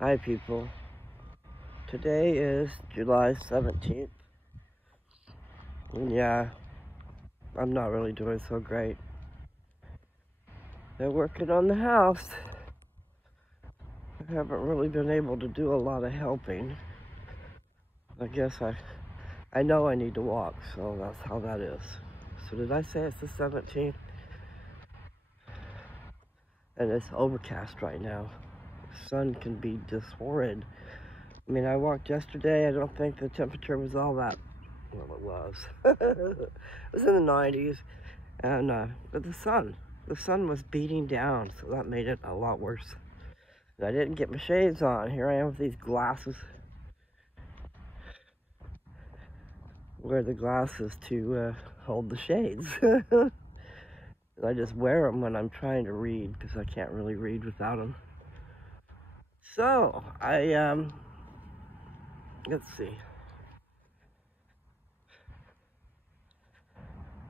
Hi people, today is July 17th, and yeah, I'm not really doing so great. They're working on the house. I haven't really been able to do a lot of helping. I guess I know I need to walk, so that's how that is. So did I say it's the 17th? And it's overcast right now. The sun can be just horrid. I mean, I walked yesterday, I don't think the temperature was all that. Well, it was. It was in the 90s, and but the sun was beating down, so that made it a lot worse. And I didn't get my shades on. Here I am with these glasses. Wear the glasses to hold the shades. I just wear them when I'm trying to read because I can't really read without them. So let's see.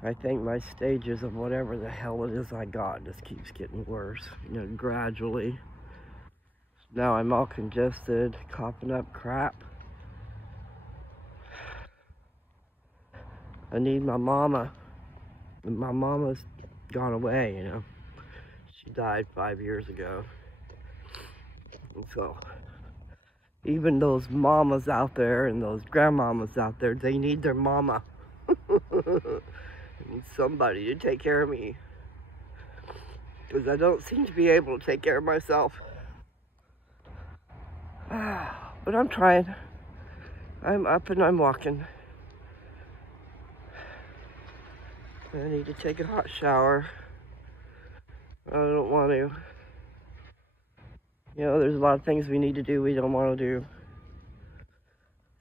I think my stages of whatever the hell it is I got just keeps getting worse, gradually. Now I'm all congested, coughing up crap. I need my mama. My mama's gone away, She died 5 years ago. And so, even those mamas out there and those grandmamas out there, they need their mama. I need somebody to take care of me. Because I don't seem to be able to take care of myself. But I'm trying. I'm up and I'm walking. I need to take a hot shower. I don't want to. There's a lot of things we need to do we don't want to do.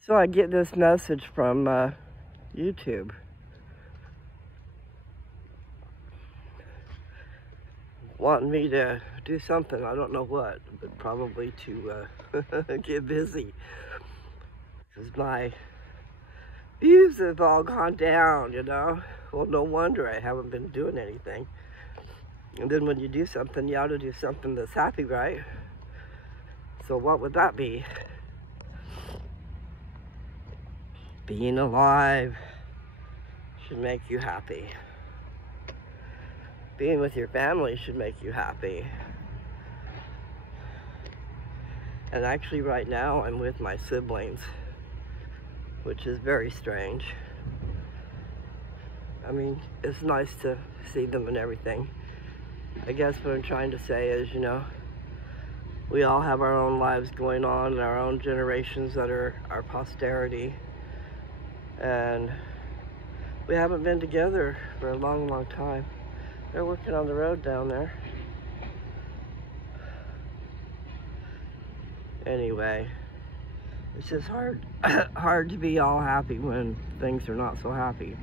So I get this message from YouTube. Wanting me to do something, I don't know what, but probably to get busy. Because my views have all gone down, Well, no wonder I haven't been doing anything. And then when you do something, you ought to do something that's happy, right? So what would that be? Being alive should make you happy. Being with your family should make you happy. And actually right now I'm with my siblings, which is very strange. I mean, it's nice to see them and everything. I guess what I'm trying to say is, we all have our own lives going on and our own generations that are our posterity. And we haven't been together for a long, long time. They're working on the road down there. Anyway, it's just hard to be all happy when things are not so happy.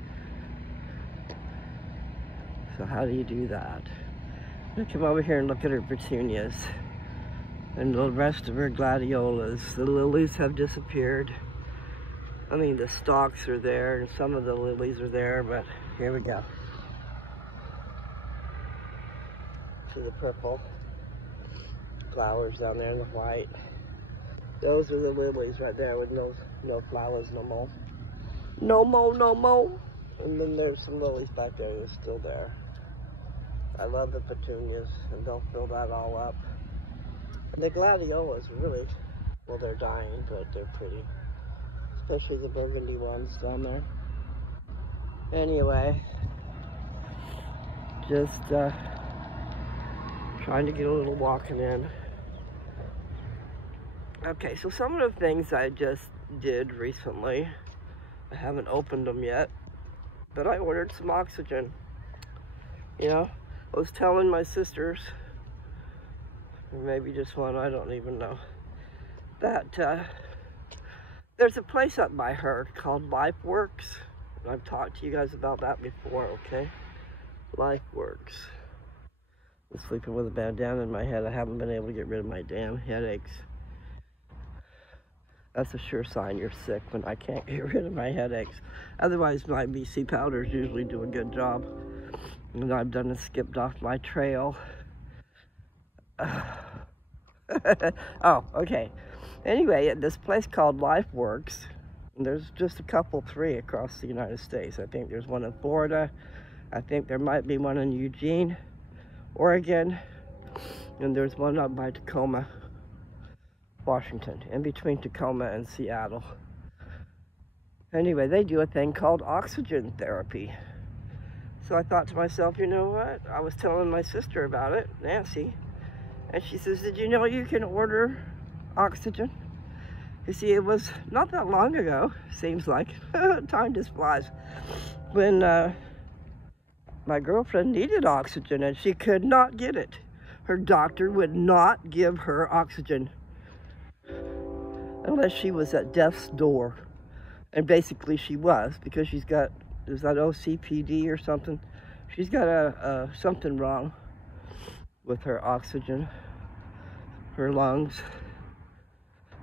So how do you do that? I'm gonna come over here and look at her petunias and the rest of her gladiolas. The lilies have disappeared. I mean, the stalks are there and some of the lilies are there, but here we go. To the purple flowers down there in the white. Those are the lilies right there with no flowers no more. No more. And then there's some lilies back there that's still there. I love the petunias, and they'll fill that all up. And the gladiolas really, well, they're dying, but they're pretty. Especially the burgundy ones down there. Anyway, just trying to get a little walking in. Okay, so some of the things I just did recently, I haven't opened them yet, but I ordered some oxygen. I was telling my sisters, or maybe just one, I don't even know, that there's a place up by her called LifeWorks. And I've talked to you guys about that before, okay? LifeWorks. I'm sleeping with a bandana in my head. I haven't been able to get rid of my damn headaches. That's a sure sign you're sick when I can't get rid of my headaches. Otherwise, my BC powders usually do a good job. And I've done and skipped off my trail. Oh, okay. Anyway, at this place called LifeWorks, there's just a couple, 3 across the United States. I think there's one in Florida. I think there might be one in Eugene, Oregon, and there's one up by Tacoma, Washington, in between Tacoma and Seattle. Anyway, they do a thing called oxygen therapy. So I thought to myself, you know what? I was telling my sister about it, Nancy, and she says, did you know you can order oxygen? You see, it was not that long ago, seems like, time just flies, when my girlfriend needed oxygen and she could not get it. Her doctor would not give her oxygen unless she was at death's door. And basically she was, because she's got, is that OCPD or something? She's got something wrong with her oxygen, her lungs.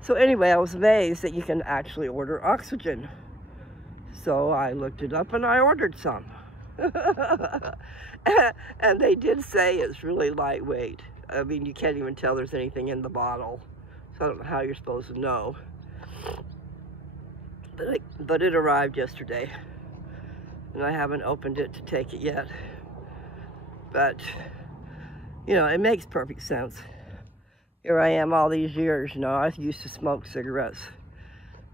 So anyway, I was amazed that you can actually order oxygen. So I looked it up and I ordered some. And they did say it's really lightweight. I mean, you can't even tell there's anything in the bottle. So I don't know how you're supposed to know. But it arrived yesterday. And I haven't opened it to take it yet. But, you know, it makes perfect sense. Here I am all these years, you know, I used to smoke cigarettes.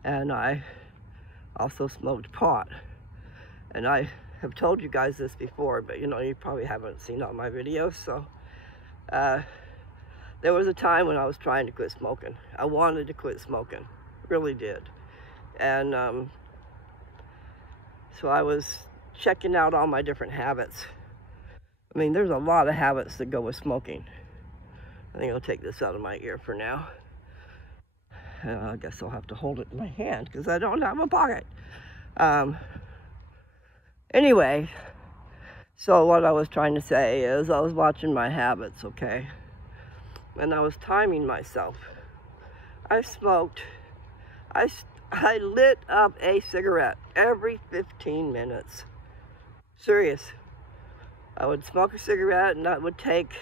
And I also smoked pot. And I have told you guys this before, but you know, you probably haven't seen all my videos, so. There was a time when I was trying to quit smoking. I wanted to quit smoking, really did. And so I was checking out all my different habits. I mean, there's a lot of habits that go with smoking. I think I'll take this out of my ear for now. I guess I'll have to hold it in my hand because I don't have a pocket. Anyway, so what I was trying to say is I was watching my habits, okay? And I was timing myself. I smoked, I lit up a cigarette every 15 minutes. Serious. I would smoke a cigarette and that would take,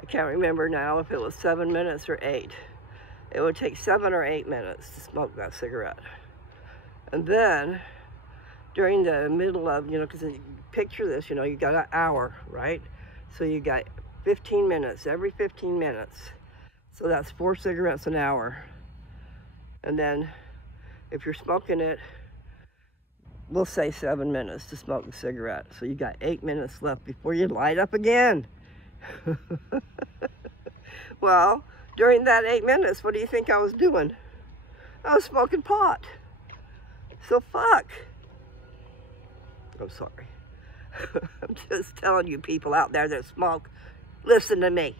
I can't remember now if it was 7 minutes or 8. It would take 7 or 8 minutes to smoke that cigarette. And then, during the middle of, you know, because picture this, you know, you got an hour, right? So you got 15 minutes, every 15 minutes. So that's 4 cigarettes an hour. And then, if you're smoking it, we'll say 7 minutes to smoke a cigarette. So you got 8 minutes left before you light up again. Well, during that 8 minutes, what do you think I was doing? I was smoking pot. So fuck. I'm sorry. I'm just telling you people out there that smoke, listen to me.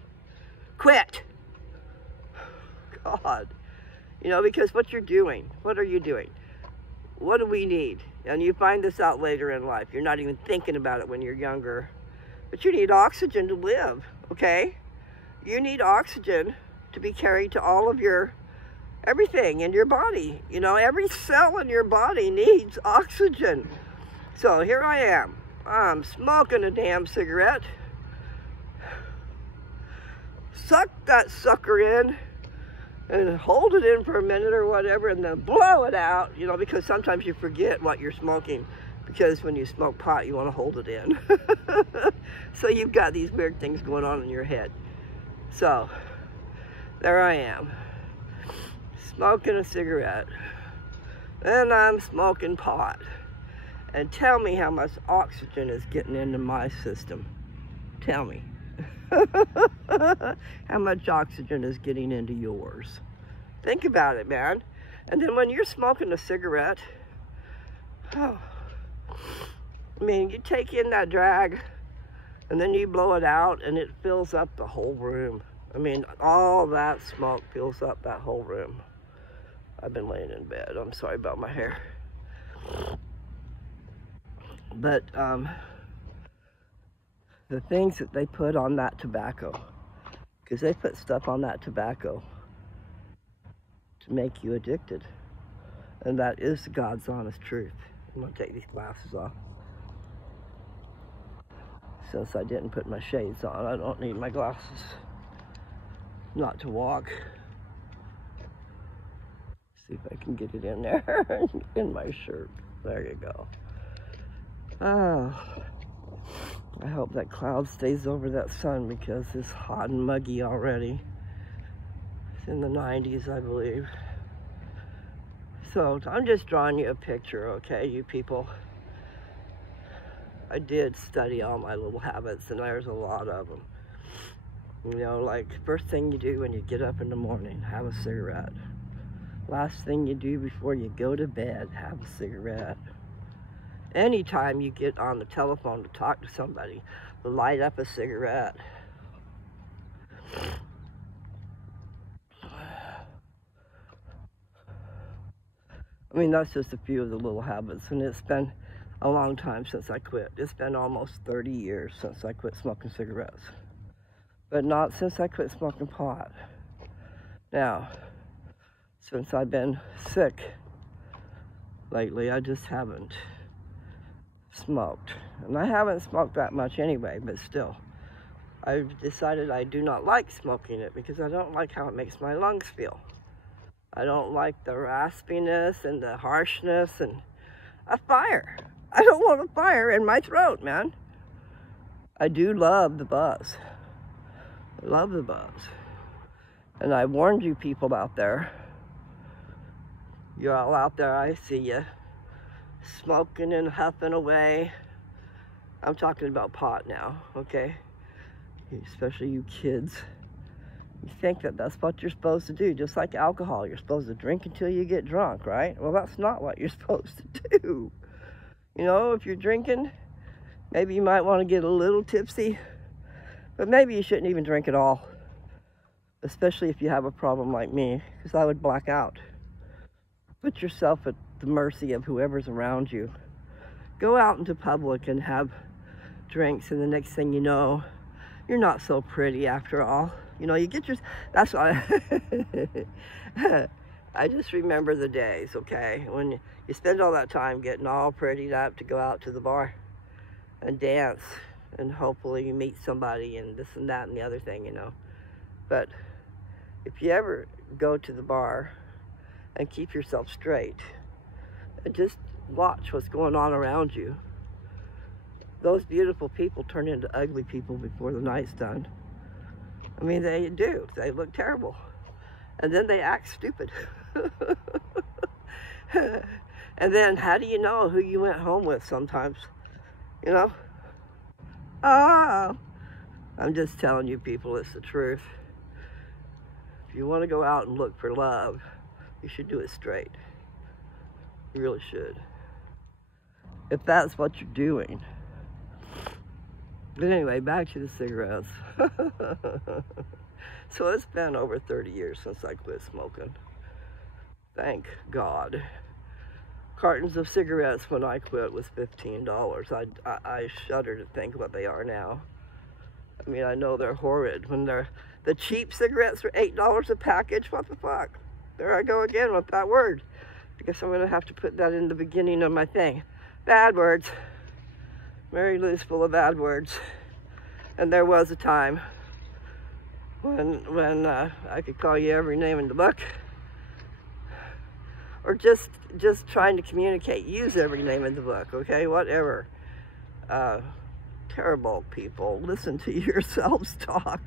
Quit. God. You know, because what you're doing, what are you doing? What do we need? And you find this out later in life. You're not even thinking about it when you're younger. But you need oxygen to live, okay? You need oxygen to be carried to all of your, everything in your body. You know, every cell in your body needs oxygen. So here I am. I'm smoking a damn cigarette. Suck that sucker in and hold it in for a minute or whatever and then blow it out, you know, because sometimes you forget what you're smoking because when you smoke pot, you want to hold it in. So you've got these weird things going on in your head. So there I am, smoking a cigarette, and I'm smoking pot. And tell me how much oxygen is getting into my system. Tell me. How much oxygen is getting into yours. Think about it, man. And then when you're smoking a cigarette, oh, I mean, you take in that drag and then you blow it out and it fills up the whole room. I mean, all that smoke fills up that whole room. I've been laying in bed. I'm sorry about my hair. But the things that they put on that tobacco, because they put stuff on that tobacco to make you addicted. And that is God's honest truth. I'm gonna take these glasses off. Since I didn't put my shades on, I don't need my glasses. not to walk. See if I can get it in there, in my shirt. There you go. Oh, I hope that cloud stays over that sun because it's hot and muggy already. It's in the 90s, I believe. So I'm just drawing you a picture, okay, you people. I did study all my little habits, and there's a lot of them. You know, like first thing you do when you get up in the morning, have a cigarette. Last thing you do before you go to bed, have a cigarette. Anytime you get on the telephone to talk to somebody, light up a cigarette. I mean, that's just a few of the little habits, and it's been a long time since I quit. It's been almost 30 years since I quit smoking cigarettes, but not since I quit smoking pot. Now, since I've been sick lately, I just haven't smoked. And I haven't smoked that much anyway, but still. I've decided I do not like smoking it because I don't like how it makes my lungs feel. I don't like the raspiness and the harshness and a fire. I don't want a fire in my throat, man. I do love the buzz. I love the buzz. And I warned you people out there. You're all out there, I see you. Smoking and huffing away. I'm talking about pot now, okay? Especially you kids. You think that that's what you're supposed to do, just like alcohol. You're supposed to drink until you get drunk, right? Well, that's not what you're supposed to do. You know, if you're drinking, maybe you might want to get a little tipsy, but maybe you shouldn't even drink at all, especially if you have a problem like me, because I would black out. Put yourself at the mercy of whoever's around you. Go out into public and have drinks, and the next thing you know, you're not so pretty after all. You know, you get your, that's why I just remember the days, okay, when you spend all that time getting all prettied up to go out to the bar and dance, and hopefully you meet somebody and this and that and the other thing, you know. But if you ever go to the bar and keep yourself straight and just watch what's going on around you, those beautiful people turn into ugly people before the night's done. I mean, they do. They look terrible. And then they act stupid. And then how do you know who you went home with sometimes? You know? Oh, I'm just telling you people, it's the truth. If you want to go out and look for love, you should do it straight. You really should. If that's what you're doing. But anyway, back to the cigarettes. So it's been over 30 years since I quit smoking. Thank God. Cartons of cigarettes when I quit was $15. I shudder to think what they are now. I mean, I know they're horrid. When the cheap cigarettes are $8 a package, what the fuck? There I go again with that word. I guess I'm gonna have to put that in the beginning of my thing. Bad words. Mary Lou's full of bad words. And there was a time when I could call you every name in the book. Or just trying to communicate, use every name in the book, okay? Whatever. Terrible people. Listen to yourselves talk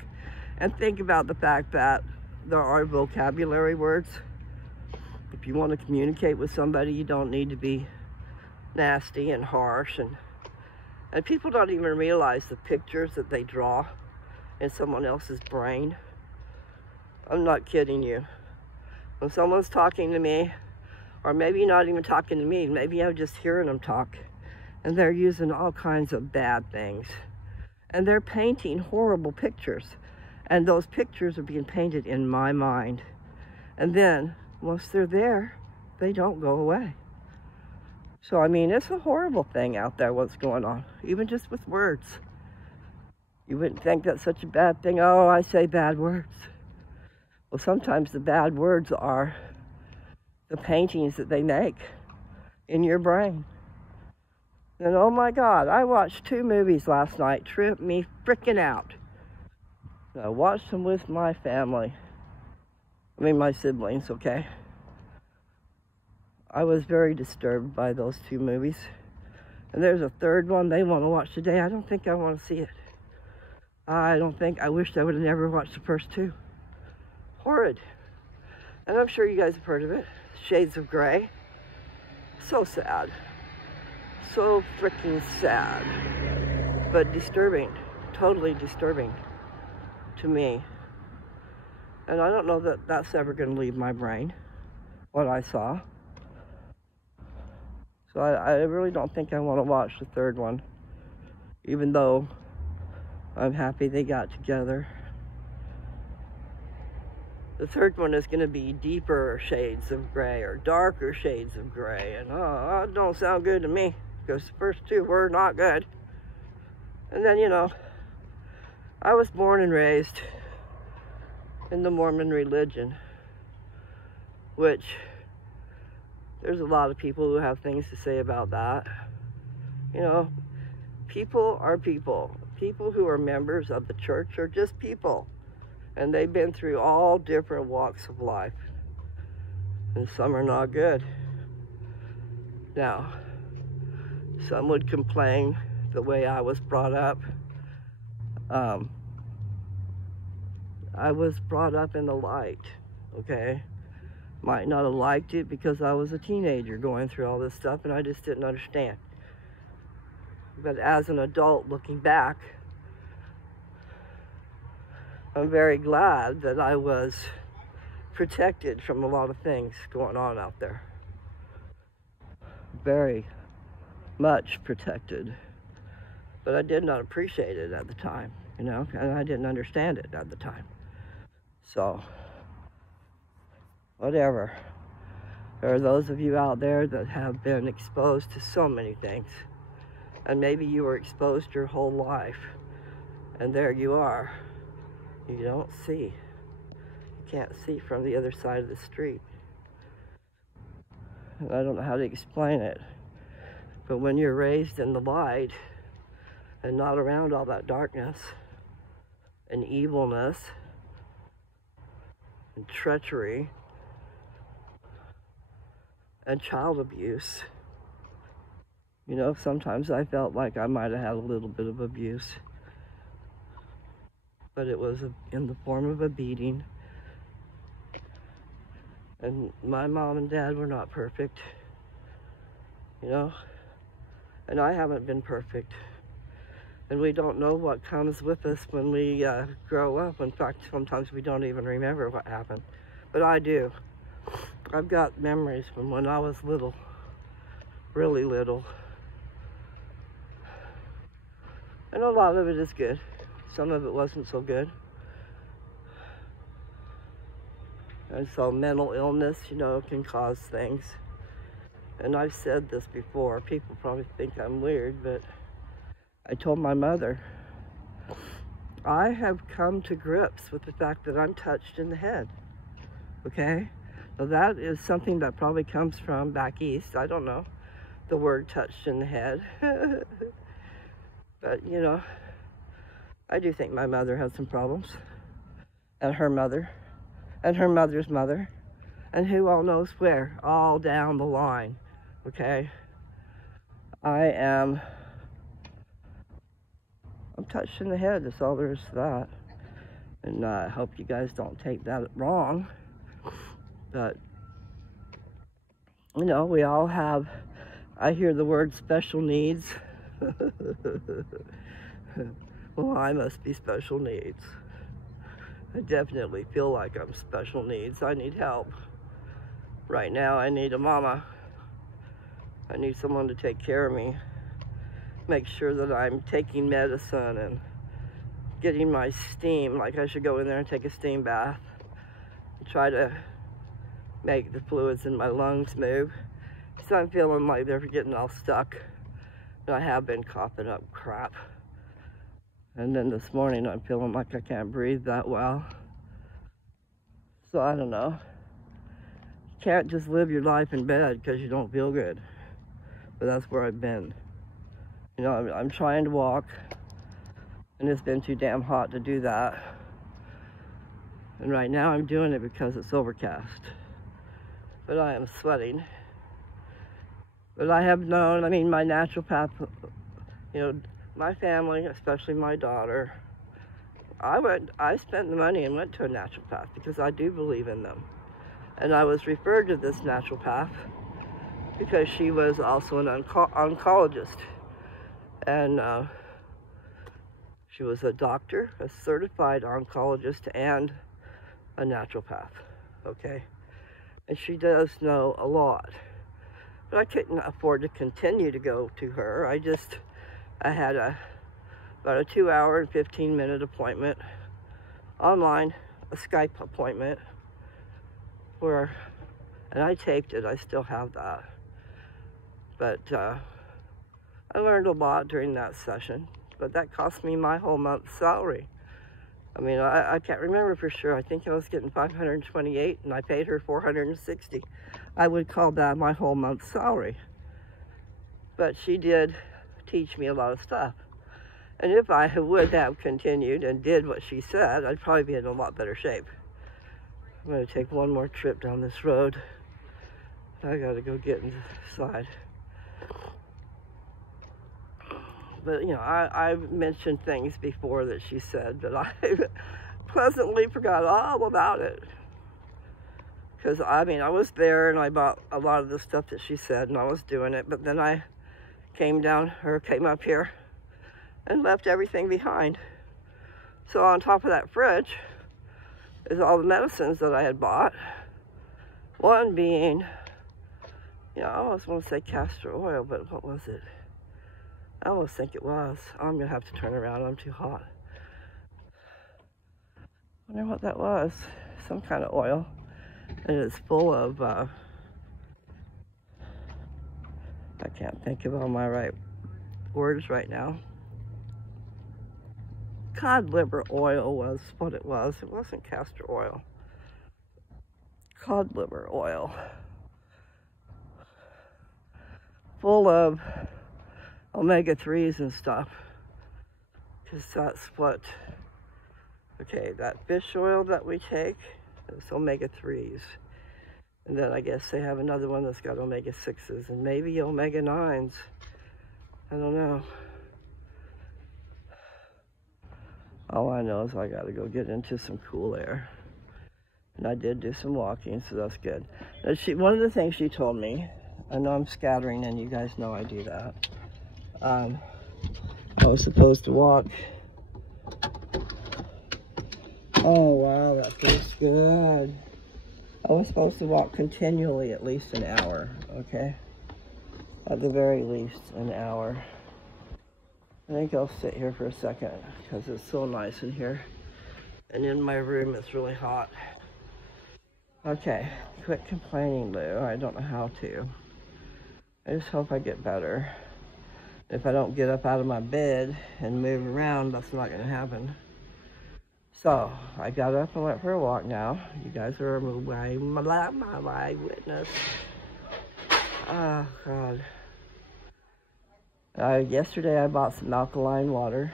and think about the fact that there are vocabulary words. If you want to communicate with somebody, you don't need to be nasty and harsh, and people don't even realize the pictures that they draw in someone else's brain. I'm not kidding you. When someone's talking to me, or maybe not even talking to me, maybe I'm just hearing them talk, and they're using all kinds of bad things, and they're painting horrible pictures, and those pictures are being painted in my mind, and then once they're there, they don't go away. So, I mean, it's a horrible thing out there, what's going on, even just with words. You wouldn't think that's such a bad thing. Oh, I say bad words. Well, sometimes the bad words are the paintings that they make in your brain. And oh my God, I watched 2 movies last night, tripped me frickin' out. I watched them with my family. I mean, my siblings, okay? I was very disturbed by those two movies. And there's a third one they want to watch today. I don't think I want to see it. I wished I would have never watched the first two. Horrid. And I'm sure you guys have heard of it. Shades of Grey. So sad. So freaking sad. But disturbing. Totally disturbing to me. And I don't know that that's ever going to leave my brain, what I saw. So I really don't think I want to watch the third one, even though I'm happy they got together. The third one is going to be deeper shades of gray or darker shades of gray. And that don't sound good to me, because the first two were not good. And then, you know, I was born and raised in the Mormon religion, which there's a lot of people who have things to say about that. You know, people are people. People who are members of the church are just people. And they've been through all different walks of life. And some are not good. Now, some would complain the way I was brought up. I was brought up in the light, okay? Might not have liked it because I was a teenager going through all this stuff and I just didn't understand. But as an adult looking back, I'm very glad that I was protected from a lot of things going on out there. Very much protected. But I did not appreciate it at the time, you know, and I didn't understand it at the time. So, whatever. There are those of you out there that have been exposed to so many things. And maybe you were exposed your whole life. And there you are. You don't see. You can't see from the other side of the street. And I don't know how to explain it. But when you're raised in the light and not around all that darkness and evilness and treachery and child abuse, you know, sometimes I felt like I might have had a little bit of abuse. But it was in the form of a beating. And my mom and dad were not perfect, you know, and I haven't been perfect. And we don't know what comes with us when we grow up. In fact, sometimes we don't even remember what happened. But I do. I've got memories from when I was little, really little. And a lot of it is good. Some of it wasn't so good. And so mental illness, you know, can cause things. And I've said this before. People probably think I'm weird, but I told my mother, I have come to grips with the fact that I'm touched in the head. Okay? So that is something that probably comes from back east. I don't know. The word touched in the head. But, you know, I do think my mother has some problems, and her mother, and her mother's mother, and who all knows where, all down the line, okay? I'm touched in the head, that's all there is to that. And I hope you guys don't take that wrong, but, you know, we all have, I hear the word special needs. Well, I must be special needs. I definitely feel like I'm special needs. I need help. Right now, I need a mama. I need someone to take care of me. Make sure that I'm taking medicine and getting my steam. Like I should go in there and take a steam bath. And try to make the fluids in my lungs move. So I'm feeling like they're getting all stuck. And I have been coughing up crap. And then this morning I'm feeling like I can't breathe that well. So I don't know. You can't just live your life in bed because you don't feel good. But that's where I've been. You know, I'm trying to walk, and it's been too damn hot to do that. And right now I'm doing it because it's overcast. But I am sweating. But I have known, I mean, my naturopath, you know, my family, especially my daughter, I spent the money and went to a naturopath because I do believe in them. And I was referred to this naturopath because she was also an oncologist. And she was a doctor, a certified oncologist, and a naturopath, okay? And she does know a lot. But I couldn't afford to continue to go to her. I had about a 2-hour and 15-minute appointment online, a Skype appointment, and I taped it. I still have that. But I learned a lot during that session, but that cost me my whole month's salary. I mean, I can't remember for sure. I think I was getting $528 and I paid her $460. I would call that my whole month's salary. But she did teach me a lot of stuff. And if I would have continued and did what she said, I'd probably be in a lot better shape. I'm gonna take one more trip down this road. I gotta go get inside. But, you know, I've mentioned things before that she said, but I pleasantly forgot all about it. Because, I mean, I was there and I bought a lot of the stuff that she said and I was doing it, but then I came up here and left everything behind. So on top of that fridge is all the medicines that I had bought. One being, you know, I almost want to say castor oil, but what was it? I almost think it was. I'm gonna have to turn around, I'm too hot. I wonder what that was. Some kind of oil. And it's full of, I can't think of all my right words right now. Cod liver oil was what it was. It wasn't castor oil. Cod liver oil. Full of omega-3s and stuff, because that's what, okay, that fish oil that we take is omega-3s, and then I guess they have another one that's got omega-6s and maybe omega-9s. I don't know. All I know is I gotta go get into some cool air, and I did do some walking, so that's good. Now one of the things she told me, I know I'm scattering and you guys know I do that. I was supposed to walk. Oh wow, that feels good. I was supposed to walk continually at least an hour, okay? At the very least, an hour. I think I'll sit here for a second because it's so nice in here. And in my room, it's really hot. Okay, quit complaining, Lou. I don't know how to. I just hope I get better. If I don't get up out of my bed and move around, that's not going to happen. So, I got up and went for a walk now. You guys are my witness. Oh, God. Yesterday I bought some alkaline water.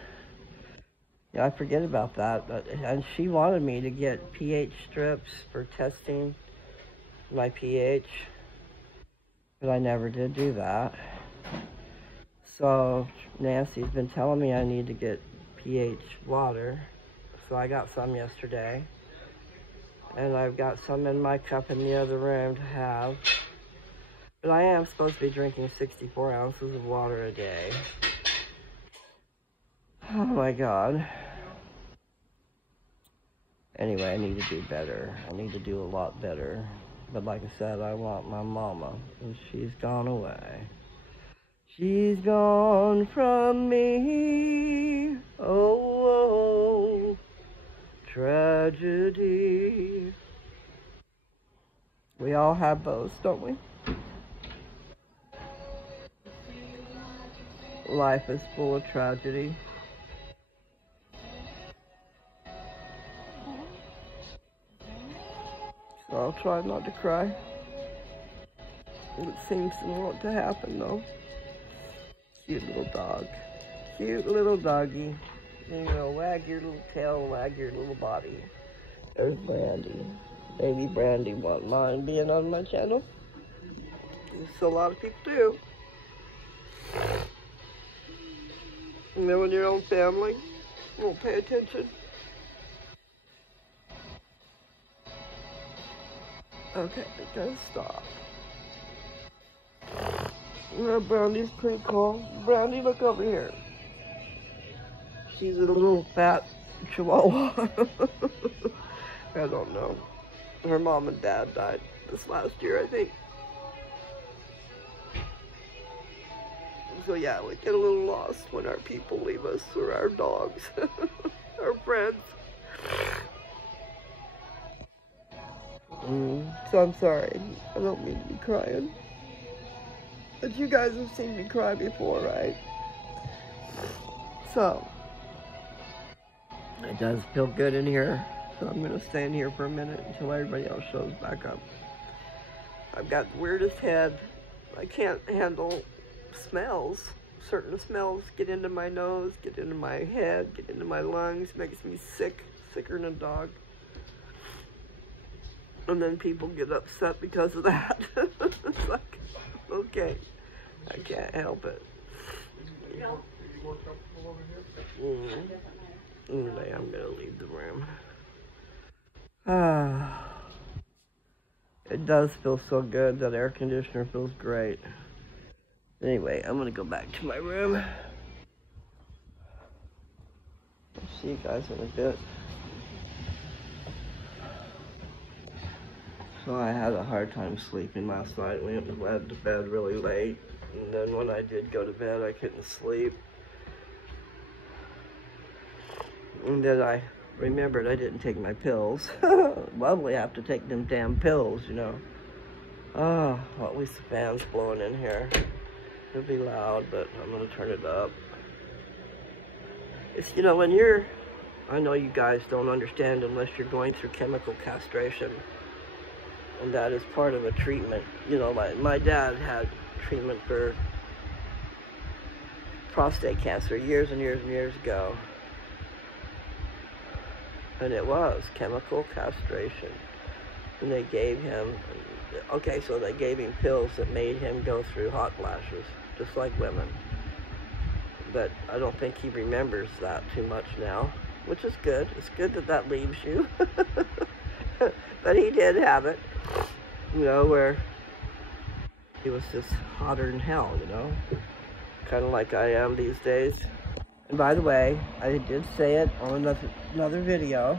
Yeah, I forget about that. And she wanted me to get pH strips for testing my pH. But I never did do that. So Nancy's been telling me I need to get pH water. So I got some yesterday. And I've got some in my cup in the other room to have. But I am supposed to be drinking 64 ounces of water a day. Oh my God. Anyway, I need to do better. I need to do a lot better. But like I said, I want my mama. And she's gone away. She's gone from me, oh, tragedy. We all have those, don't we? Life is full of tragedy. So I'll try not to cry. It seems to want to happen though. Cute little dog. Cute little doggy. You know, wag your little tail, wag your little body. There's Brandy. Maybe Brandy won't mind being on my channel. So a lot of people do. You know, when your own family won't pay attention. Okay, I gotta stop. Brandy's pretty cool. Brandy, look over here. She's a little fat chihuahua. I don't know. Her mom and dad died this last year, I think. So yeah, we get a little lost when our people leave us, or our dogs, our friends. So I'm sorry. I don't mean to be crying. But you guys have seen me cry before, right? So, it does feel good in here. So I'm going to stay in here for a minute until everybody else shows back up. I've got the weirdest head. I can't handle smells. Certain smells get into my nose, get into my head, get into my lungs, makes me sick, sicker than a dog. And then people get upset because of that. It's like, okay, I can't help it. Anyway, I'm gonna leave the room. It does feel so good. That air conditioner feels great. Anyway, I'm gonna go back to my room. I'll see you guys in a bit. So I had a hard time sleeping last night. We went to bed really late. And then when I did go to bed, I couldn't sleep. And then I remembered I didn't take my pills. Well, we have to take them damn pills, you know. Oh, at least the fan's blowing in here. It'll be loud, but I'm gonna turn it up. It's, you know, when you're, I know you guys don't understand unless you're going through chemical castration. And that is part of a treatment. You know, my dad had treatment for prostate cancer years and years and years ago. And it was chemical castration. And they gave him, okay, so they gave him pills that made him go through hot flashes, just like women. But I don't think he remembers that too much now, which is good. It's good that that leaves you. But he did have it, you know, where he was just hotter than hell, you know, kind of like I am these days. And by the way, I did say it on another video.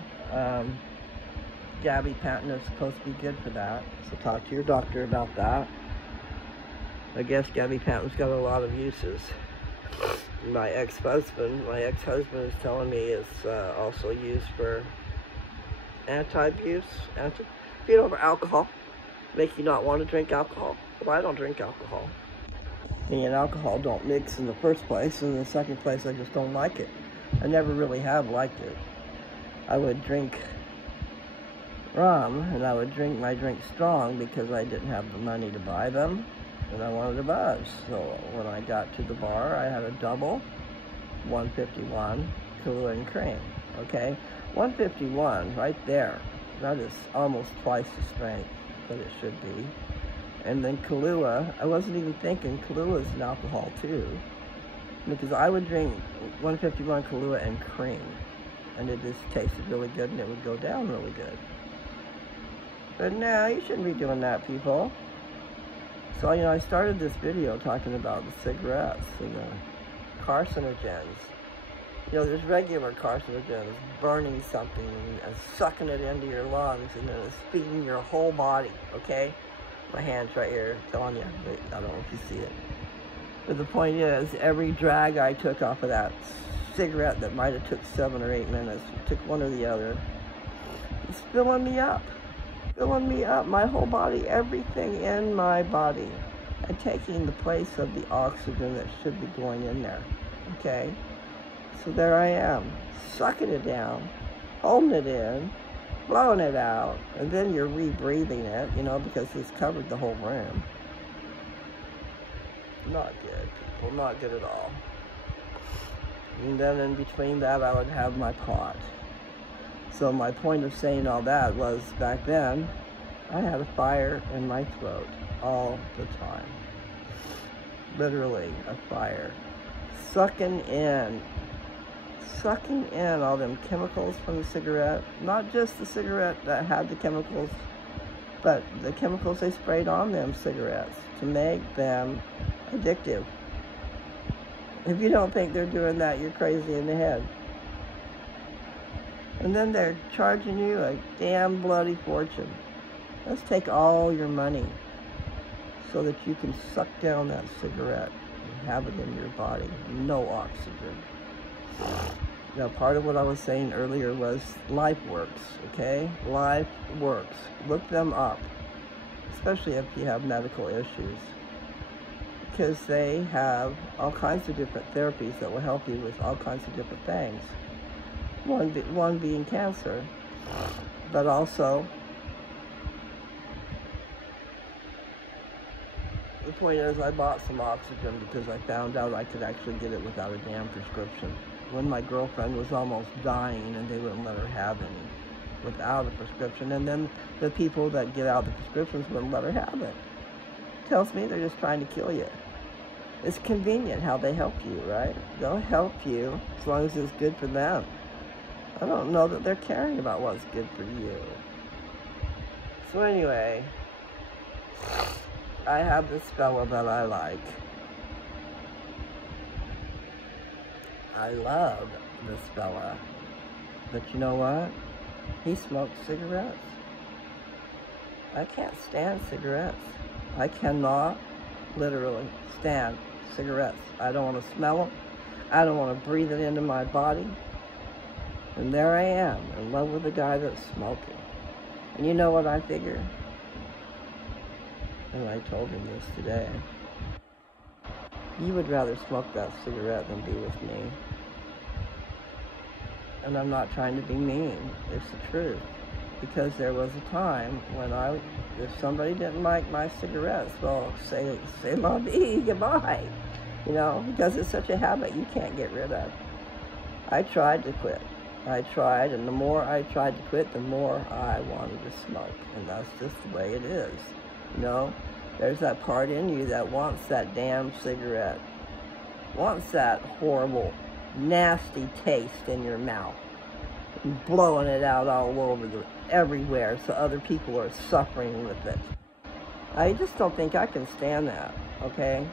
Gabapentin is supposed to be good for that, so talk to your doctor about that. I guess gabapentin's got a lot of uses. My ex-husband is telling me it's also used for anti-abuse, you know, for alcohol. Make you not want to drink alcohol. Well, I don't drink alcohol. Me and alcohol don't mix in the first place, and in the second place, I just don't like it. I never really have liked it. I would drink rum, and I would drink my drinks strong because I didn't have the money to buy them, and I wanted a buzz. So when I got to the bar, I had a double, 151, Kahlua and cream, okay? 151, right there, that is almost twice the strength that it should be. And then Kahlua, I wasn't even thinking Kahlua is an alcohol too, because I would drink 151 Kahlua and cream, and it just tasted really good, and it would go down really good. But no, you shouldn't be doing that, people. So, you know, I started this video talking about the cigarettes and the carcinogens. You know, there's regular carcinogens, burning something and sucking it into your lungs, and then it's feeding your whole body, okay? My hand's right here telling you, but I don't know if you see it. But the point is, every drag I took off of that cigarette that might have took 7 or 8 minutes, took one or the other, it's filling me up. Filling me up, my whole body, everything in my body, and taking the place of the oxygen that should be going in there, okay? So there I am, sucking it down, holding it in, blowing it out, and then you're rebreathing it, you know, because it's covered the whole room. Not good, people, not good at all. And then in between that, I would have my pot. So my point of saying all that was, back then, I had a fire in my throat all the time. Literally a fire. Sucking in all them chemicals from the cigarette. Not just the cigarette that had the chemicals, but the chemicals they sprayed on them cigarettes to make them addictive. If you don't think they're doing that, you're crazy in the head. And then they're charging you a damn bloody fortune. Let's take all your money so that you can suck down that cigarette and have it in your body. No oxygen. Now, part of what I was saying earlier was LifeWorks, okay? LifeWorks. Look them up, especially if you have medical issues, because they have all kinds of different therapies that will help you with all kinds of different things. One being cancer, but also the point is, I bought some oxygen because I found out I could actually get it without a damn prescription. When my girlfriend was almost dying and they wouldn't let her have any without a prescription, and then the people that get out the prescriptions wouldn't let her have it. Tells me they're just trying to kill you. It's convenient how they help you, right? They'll help you as long as it's good for them. I don't know that they're caring about what's good for you. So anyway, I have this fella that I like. I love this fella. But you know what? He smokes cigarettes. I can't stand cigarettes. I cannot literally stand cigarettes. I don't want to smell them. I don't want to breathe it into my body. And there I am, in love with a guy that's smoking. And you know what I figure? And I told him this today. You would rather smoke that cigarette than be with me. And I'm not trying to be mean. It's the truth. Because there was a time when if somebody didn't like my cigarettes, well, say la vie, goodbye. You know, because it's such a habit you can't get rid of. I tried to quit. I tried, and the more I tried to quit, the more I wanted to smoke. And that's just the way it is. You know, there's that part in you that wants that damn cigarette. Wants that horrible, nasty taste in your mouth. And blowing it out all over everywhere so other people are suffering with it. I just don't think I can stand that, okay?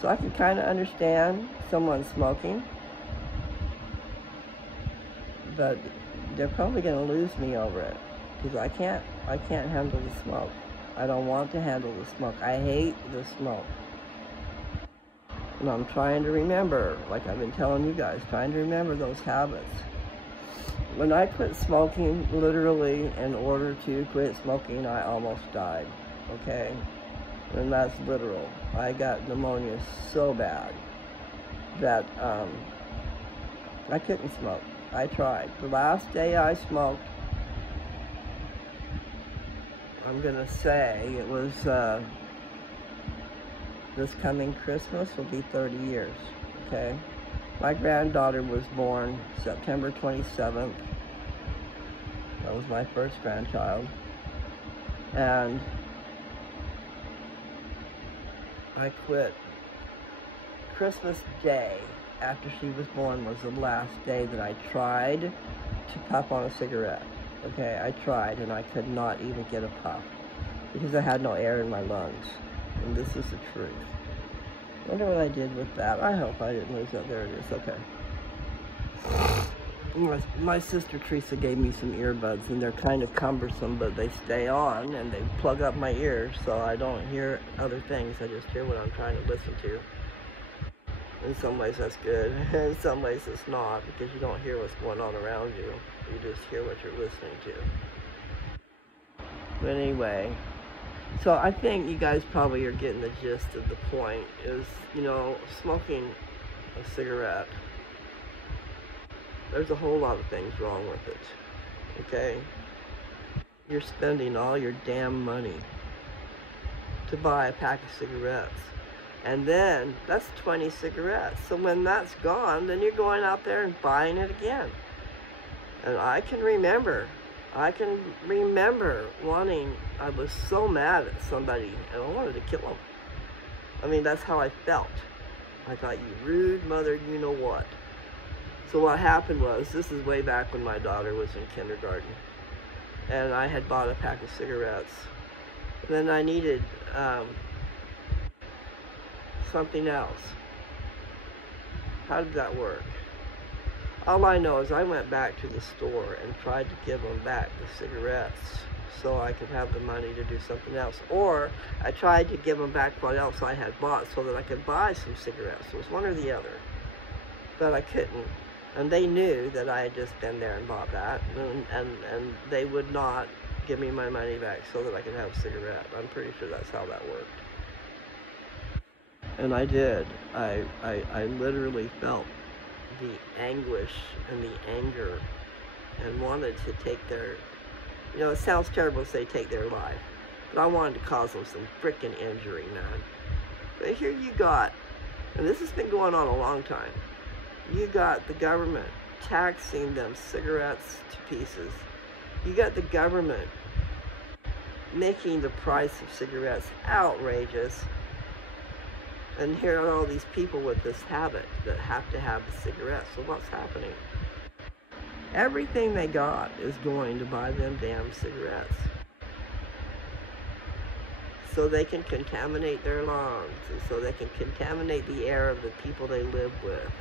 So I can kind of understand someone smoking. But they're probably going to lose me over it, because I can't handle the smoke. I don't want to handle the smoke. I hate the smoke. And I'm trying to remember, like I've been telling you guys, trying to remember those habits. When I quit smoking, literally, in order to quit smoking, I almost died, okay? And that's literal. I got pneumonia so bad that I couldn't smoke. I tried. The last day I smoked, I'm gonna say it was this coming Christmas will be 30 years, okay? My granddaughter was born September 27th. That was my first grandchild. And I quit Christmas Day. After she was born was the last day that I tried to puff on a cigarette. Okay, I tried and I could not even get a puff because I had no air in my lungs. And this is the truth. I wonder what I did with that. I hope I didn't lose that. There it is. Okay. My sister Teresa gave me some earbuds, and they're kind of cumbersome, but they stay on and they plug up my ears so I don't hear other things. I just hear what I'm trying to listen to. In some ways that's good, in some ways it's not, because you don't hear what's going on around you. You just hear what you're listening to. But anyway, so I think you guys probably are getting the gist of the point is, you know, smoking a cigarette, there's a whole lot of things wrong with it, okay? You're spending all your damn money to buy a pack of cigarettes. And then, that's 20 cigarettes. So when that's gone, then you're going out there and buying it again. And I can remember wanting, I was so mad at somebody and I wanted to kill him. I mean, that's how I felt. I thought, you rude mother, you know what. So what happened was, this is way back when my daughter was in kindergarten, and I had bought a pack of cigarettes. And then I needed something else. How did that work? All I know is I went back to the store and tried to give them back the cigarettes so I could have the money to do something else. Or I tried to give them back what else I had bought so that I could buy some cigarettes. It was one or the other. But I couldn't. And they knew that I had just been there and bought that. And they would not give me my money back so that I could have a cigarette. I'm pretty sure that's how that worked. And I did. I literally felt the anguish and the anger and wanted to take their, you know, it sounds terrible to say take their life, but I wanted to cause them some frickin' injury, man. But here you got, and this has been going on a long time, you got the government taxing them cigarettes to pieces. You got the government making the price of cigarettes outrageous. And here are all these people with this habit that have to have the cigarettes. So what's happening? Everything they got is going to buy them damn cigarettes. So they can contaminate their lungs, and so they can contaminate the air of the people they live with,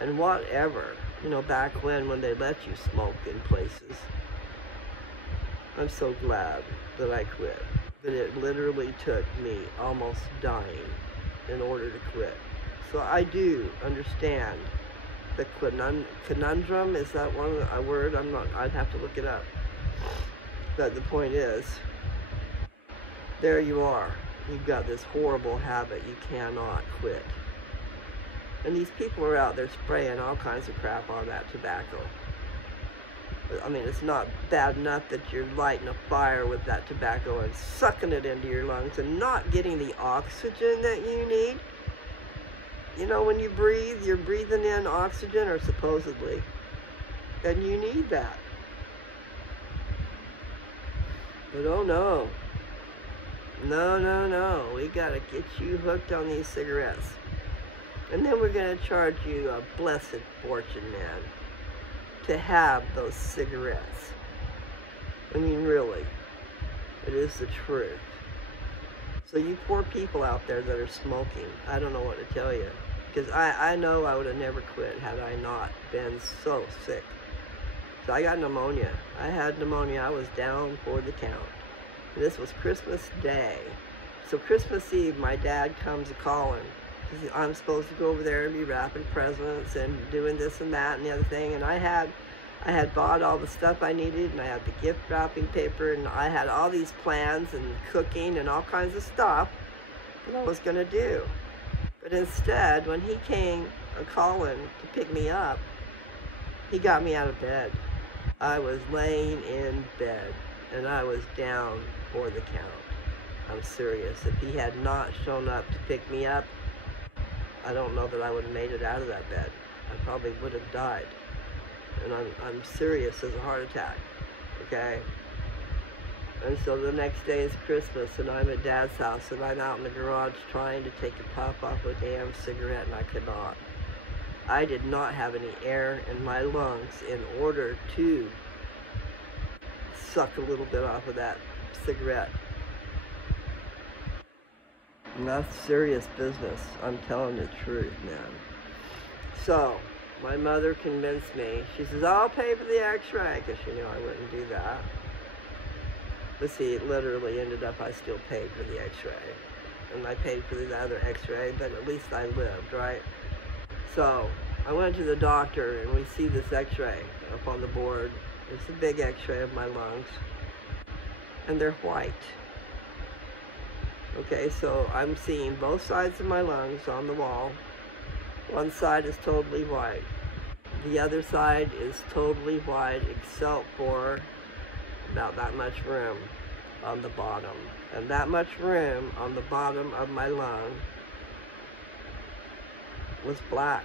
and whatever. You know, back when they let you smoke in places. I'm so glad that I quit. But it literally took me almost dying in order to quit. So I do understand the conundrum. Is that a word? I'd have to look it up. But the point is, there you are. You've got this horrible habit you cannot quit. And these people are out there spraying all kinds of crap on that tobacco. I mean, it's not bad enough that you're lighting a fire with that tobacco and sucking it into your lungs and not getting the oxygen that you need. You know, when you breathe, you're breathing in oxygen, or supposedly, and you need that. But oh no. No. We gotta get you hooked on these cigarettes. And then we're gonna charge you a blessed fortune, man, to have those cigarettes. I mean, really, it is the truth. So you poor people out there that are smoking, I don't know what to tell you. Because I know I would have never quit had I not been so sick. So I got pneumonia. I had pneumonia. I was down for the count. And this was Christmas Day. So Christmas Eve, my dad comes a-calling. I'm supposed to go over there and be wrapping presents and doing this and that and the other thing. And I had bought all the stuff I needed, and I had the gift wrapping paper, and I had all these plans and cooking and all kinds of stuff that I was going to do. But instead, when he came a-calling to pick me up, he got me out of bed. I was laying in bed, and I was down for the count. I'm serious. If he had not shown up to pick me up, I don't know that I would have made it out of that bed. I probably would have died. And I'm serious as a heart attack, okay? And so the next day is Christmas, and I'm at Dad's house, and I'm out in the garage trying to take a puff off a damn cigarette, and I could not. I did not have any air in my lungs in order to suck a little bit off of that cigarette. And that's serious business. I'm telling the truth, man. So, my mother convinced me. She says, I'll pay for the x-ray, because she knew I wouldn't do that. But see, it literally ended up I still paid for the x-ray. And I paid for the other x-ray, but at least I lived, right? So, I went to the doctor, and we see this x-ray up on the board. It's a big x-ray of my lungs. And they're white. Okay, so I'm seeing both sides of my lungs on the wall. One side is totally white. The other side is totally white except for about that much room on the bottom. And that much room on the bottom of my lung was black.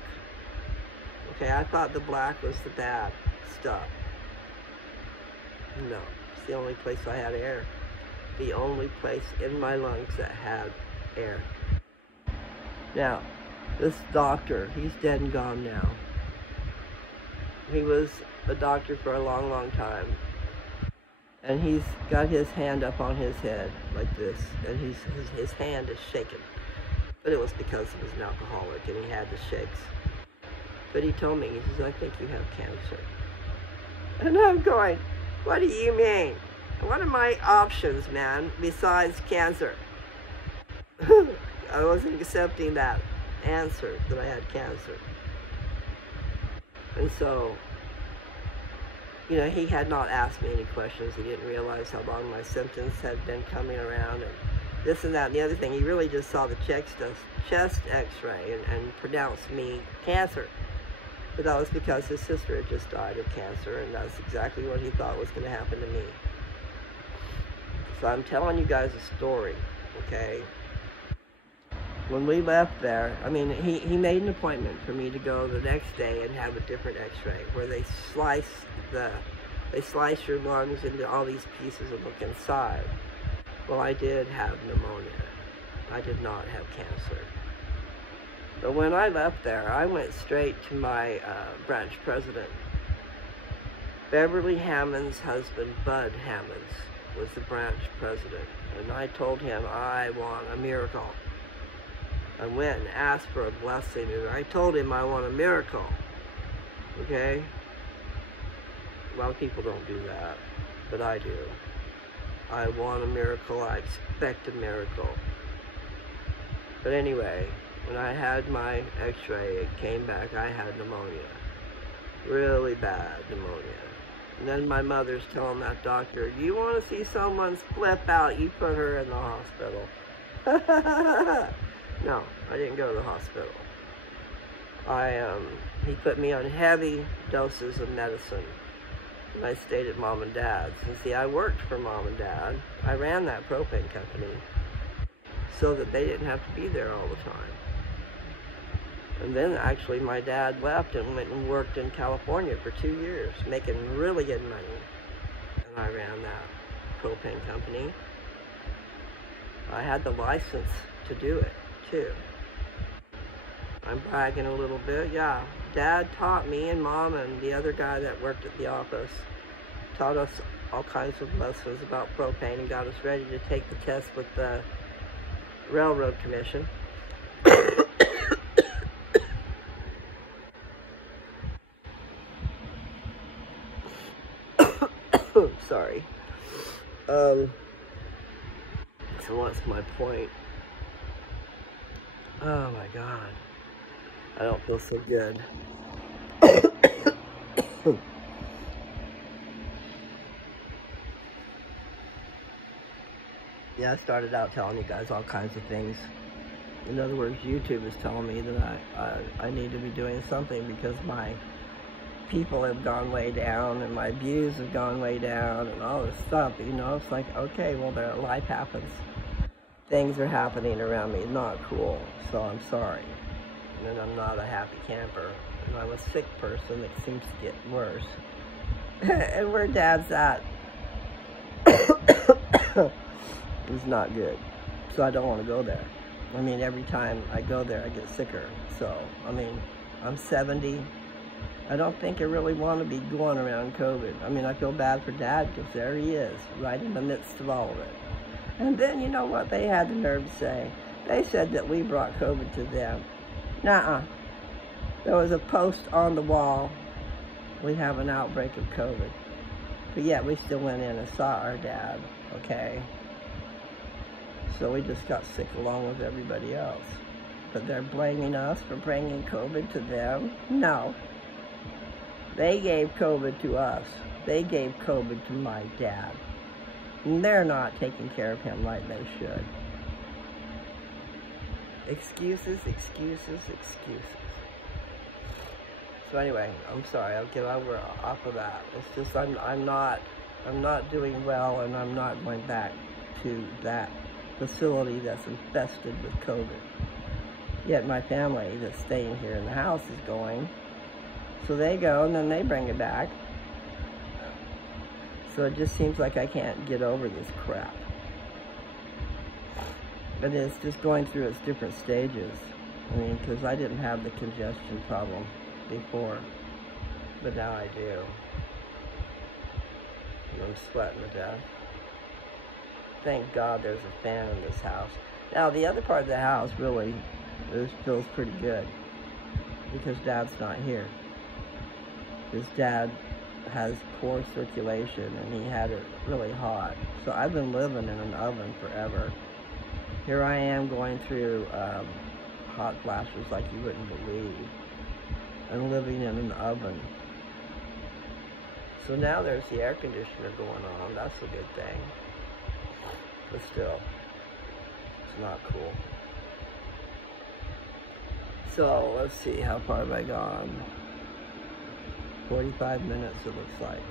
Okay, I thought the black was the bad stuff. No, it's the only place I had air. The only place in my lungs that had air. Now, this doctor, he's dead and gone now. He was a doctor for a long, long time. And he's got his hand up on his head like this, and his hand is shaking. But it was because he was an alcoholic and he had the shakes. But he told me, he says, I think you have cancer. And I'm going, what do you mean? What are my options, man, besides cancer? I wasn't accepting that answer that I had cancer. And so, you know, he had not asked me any questions. He didn't realize how long my symptoms had been coming around and this and that and the other thing. He really just saw the chest x-ray and pronounced me cancer. But that was because his sister had just died of cancer, and that's exactly what he thought was going to happen to me. So I'm telling you guys a story, okay? When we left there, I mean, he made an appointment for me to go the next day and have a different x-ray where they slice your lungs into all these pieces and look inside. Well, I did have pneumonia. I did not have cancer. But when I left there, I went straight to my branch president. Beverly Hammond's husband, Bud Hammonds, was the branch president. And I told him I want a miracle. I went and asked for a blessing, and I told him I want a miracle. Okay? A lot of people don't do that, but I do. I want a miracle. I expect a miracle. But anyway, when I had my x-ray, it came back I had pneumonia. Really bad pneumonia. And then my mother's telling that doctor, you want to see someone flip out, you put her in the hospital. No, I didn't go to the hospital. He put me on heavy doses of medicine. And I stayed at Mom and Dad's. And see, I worked for Mom and Dad. I ran that propane company so that they didn't have to be there all the time. And then actually my dad left and went and worked in California for 2 years, making really good money. And I ran that propane company. I had the license to do it, too. I'm bragging a little bit, yeah. Dad taught me, and Mom and the other guy that worked at the office taught us all kinds of lessons about propane and got us ready to take the test with the Railroad Commission. Sorry. So what's my point? Oh my God. I don't feel so good. Yeah, I started out telling you guys all kinds of things. In other words, YouTube is telling me that I need to be doing something because my people have gone way down and my views have gone way down and all this stuff. You know, it's like, okay, well, life happens. Things are happening around me, not cool, so I'm sorry. And I'm not a happy camper. And I'm a sick person that seems to get worse. And where Dad's at is not good. So I don't want to go there. I mean, every time I go there, I get sicker. So, I mean, I'm 70. I don't think I really want to be going around COVID. I mean, I feel bad for Dad because there he is, right in the midst of all of it. And then, you know what they had the nerve to say? They said that we brought COVID to them. Nuh-uh. There was a post on the wall, we have an outbreak of COVID. But yet we still went in and saw our dad, okay? So we just got sick along with everybody else. But they're blaming us for bringing COVID to them? No. They gave COVID to us. They gave COVID to my dad. And they're not taking care of him like they should. Excuses, excuses, excuses. So anyway, I'm sorry, I'll get off of that. It's just I'm not doing well, and I'm not going back to that facility that's infested with COVID. Yet my family that's staying here in the house is going. So they go and then they bring it back. So it just seems like I can't get over this crap. But it's just going through its different stages. I mean, because I didn't have the congestion problem before, but now I do. And I'm sweating to death. Thank God there's a fan in this house. Now, the other part of the house really feels pretty good because Dad's not here. His dad has poor circulation and he had it really hot. So I've been living in an oven forever. Here I am going through hot flashes like you wouldn't believe, and living in an oven. So now there's the air conditioner going on. That's a good thing. But still, it's not cool. So let's see, how far have I gone? 45 minutes it looks like.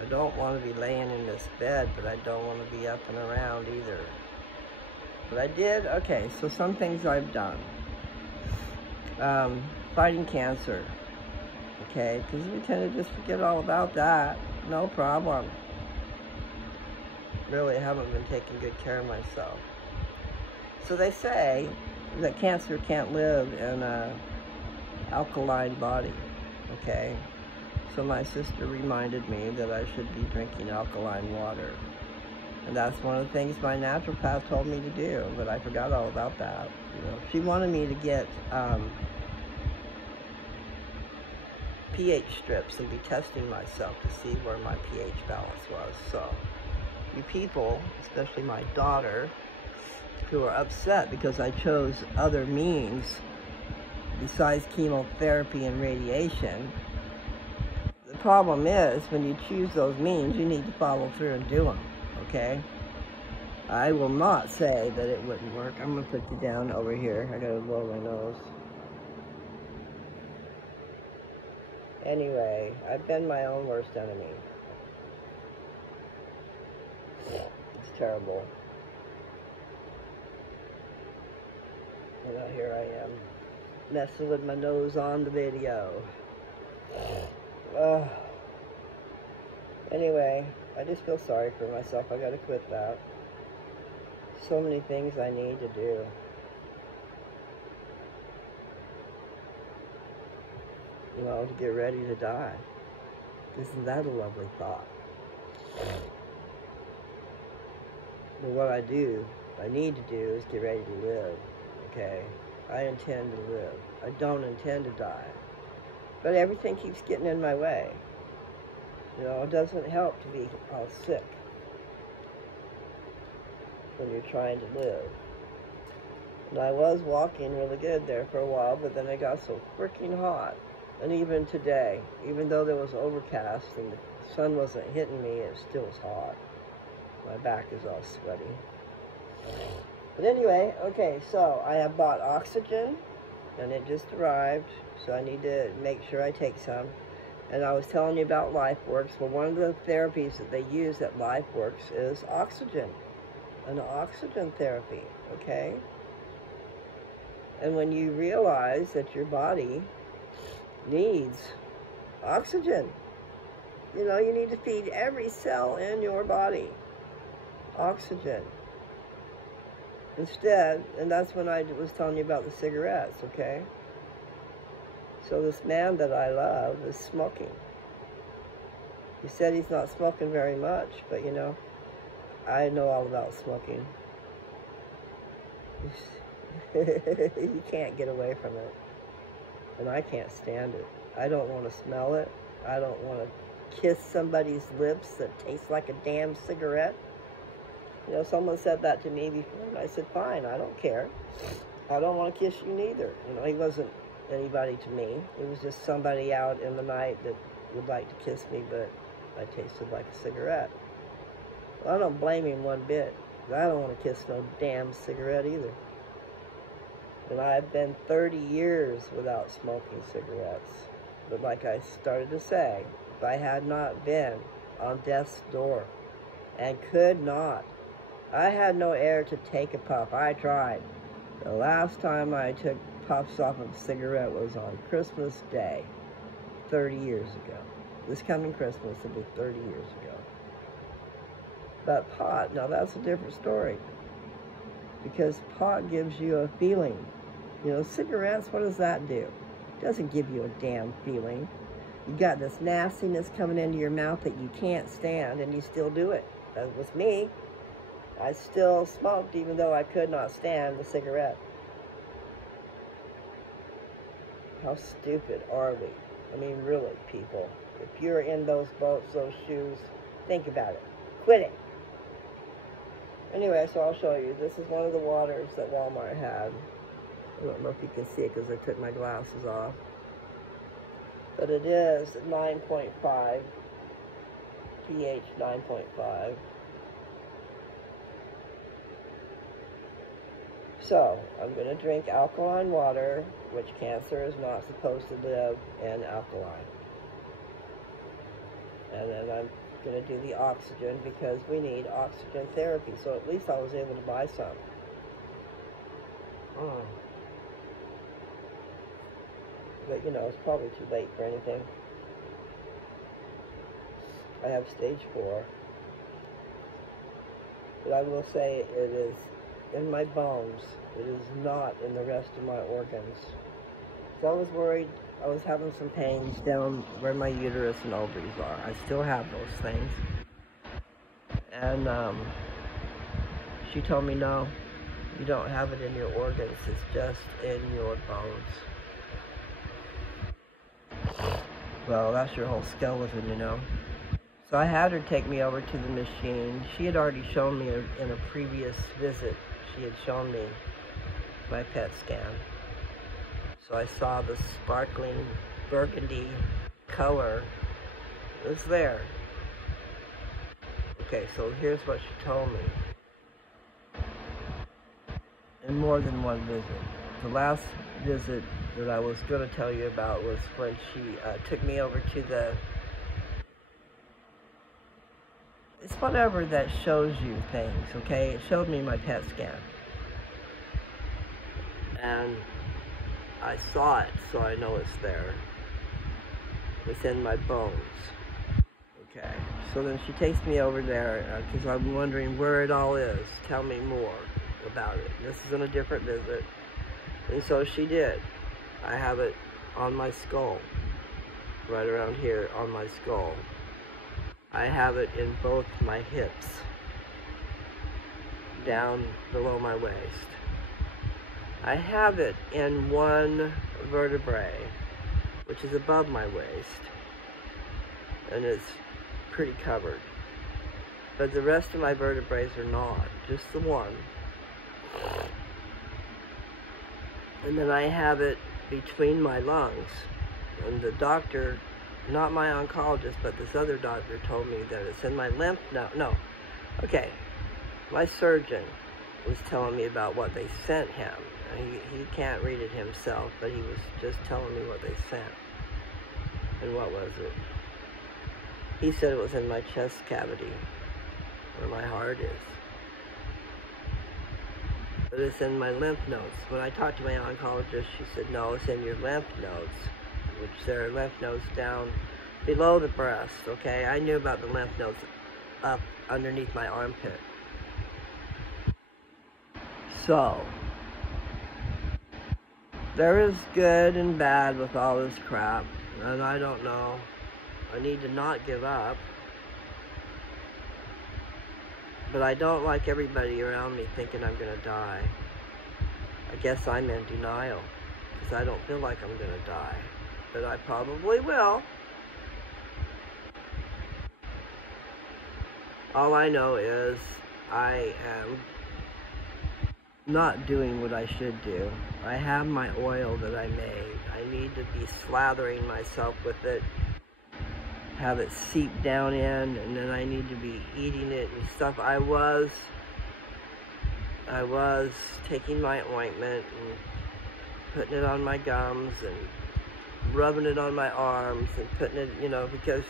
I don't want to be laying in this bed, but I don't want to be up and around either. But I did, okay, so some things I've done. Fighting cancer, okay, because we tend to just forget all about that. No problem. Really haven't been taking good care of myself. So they say that cancer can't live in an alkaline body, okay? So my sister reminded me that I should be drinking alkaline water. And that's one of the things my naturopath told me to do, but I forgot all about that. You know, she wanted me to get pH strips and be testing myself to see where my pH balance was. So you people, especially my daughter, who are upset because I chose other means besides chemotherapy and radiation, the problem is when you choose those means, you need to follow through and do them, okay? I will not say that it wouldn't work. I'm going to put you down over here. I got to blow my nose. Anyway, I've been my own worst enemy. It's terrible. And now here I am, messing with my nose on the video. Anyway, I just feel sorry for myself. I gotta quit that. So many things I need to do. You know, to get ready to die. Isn't that a lovely thought? But what I need to do is get ready to live, okay? I intend to live. I don't intend to die. But everything keeps getting in my way. You know, it doesn't help to be all sick when you're trying to live. And I was walking really good there for a while, but then it got so freaking hot. And even today, even though there was overcast and the sun wasn't hitting me, it still was hot. My back is all sweaty. But anyway, okay, so I have bought oxygen, and it just arrived, so I need to make sure I take some. And I was telling you about LifeWorks. Well, one of the therapies that they use at LifeWorks is oxygen, an oxygen therapy, okay? And when you realize that your body needs oxygen, you know, you need to feed every cell in your body oxygen. Instead, and that's when I was telling you about the cigarettes, okay? So this man that I love is smoking. He said he's not smoking very much, but you know, I know all about smoking. You can't get away from it. And I can't stand it. I don't want to smell it. I don't want to kiss somebody's lips that taste like a damn cigarette. You know, someone said that to me before, and I said, fine, I don't care. I don't want to kiss you neither. You know, he wasn't anybody to me. It was just somebody out in the night that would like to kiss me, but I tasted like a cigarette. Well, I don't blame him one bit. I don't want to kiss no damn cigarette either. And I've been 30 years without smoking cigarettes. But like I started to say, if I had not been on death's door and could not, I had no air to take a puff. I tried. The last time I took puffs off of a cigarette was on Christmas Day. 30 years ago. This coming Christmas will be 30 years ago. But pot, now that's a different story. Because pot gives you a feeling. You know, cigarettes, what does that do? It doesn't give you a damn feeling. You got this nastiness coming into your mouth that you can't stand, and you still do it. That was me. I still smoked even though I could not stand the cigarette. How stupid are we? I mean, really, people. If you're in those boats, those shoes, think about it. Quit it. Anyway, so I'll show you. This is one of the waters that Walmart had. I don't know if you can see it because I took my glasses off. But it is 9.5. pH 9.5. So, I'm going to drink alkaline water, which cancer is not supposed to live in alkaline. And then I'm going to do the oxygen because we need oxygen therapy. So at least I was able to buy some. But you know, it's probably too late for anything. I have stage 4. But I will say it is in my bones. It is not in the rest of my organs. So I was worried. I was having some pains down where my uterus and ovaries are. I still have those things. And she told me, no, you don't have it in your organs. It's just in your bones. Well, that's your whole skeleton, you know. So I had her take me over to the machine. She had already shown me in a previous visit. She had shown me my PET scan. So I saw the sparkling burgundy color. It was there. Okay, so here's what she told me. In more than one visit. The last visit that I was going to tell you about was when she took me over to the... It's whatever that shows you things, okay? It showed me my PET scan. And I saw it, so I know it's there. It's in my bones. Okay, so then she takes me over there because I'm wondering where it all is. Tell me more about it. This is in a different visit. And so she did. I have it on my skull. Right around here on my skull. I have it in both my hips. Down below my waist. I have it in one vertebrae, which is above my waist. And it's pretty covered. But the rest of my vertebrae are not. Just the one. And then I have it between my lungs. And the doctor, not my oncologist, but this other doctor told me that it's in my lymph node. No. Okay. My surgeon was telling me about what they sent him. He can't read it himself, but he was just telling me what they sent. And what was it? He said it was in my chest cavity, where my heart is. But it's in my lymph nodes. When I talked to my oncologist, she said, no, it's in your lymph nodes, which there are lymph nodes down below the breast, okay? I knew about the lymph nodes up underneath my armpit. So, there is good and bad with all this crap, and I don't know. I need to not give up. But I don't like everybody around me thinking I'm going to die. I guess I'm in denial, because I don't feel like I'm going to die. But I probably will. All I know is I am not doing what I should do. I have my oil that I made. I need to be slathering myself with it, have it seep down in, and then I need to be eating it and stuff. I was taking my ointment and putting it on my gums and rubbing it on my arms and putting it, you know, because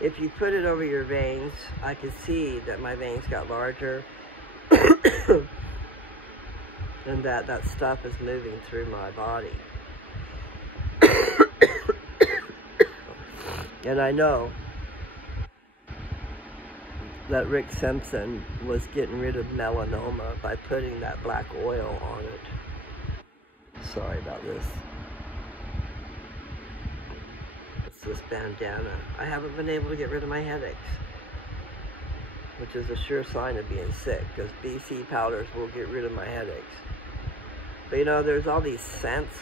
if you put it over your veins, I could see that my veins got larger and that stuff is moving through my body. And I know that Rick Simpson was getting rid of melanoma by putting that black oil on it. Sorry about this. It's this bandana. I haven't been able to get rid of my headaches, which is a sure sign of being sick, because BC powders will get rid of my headaches. But you know, there's all these scents,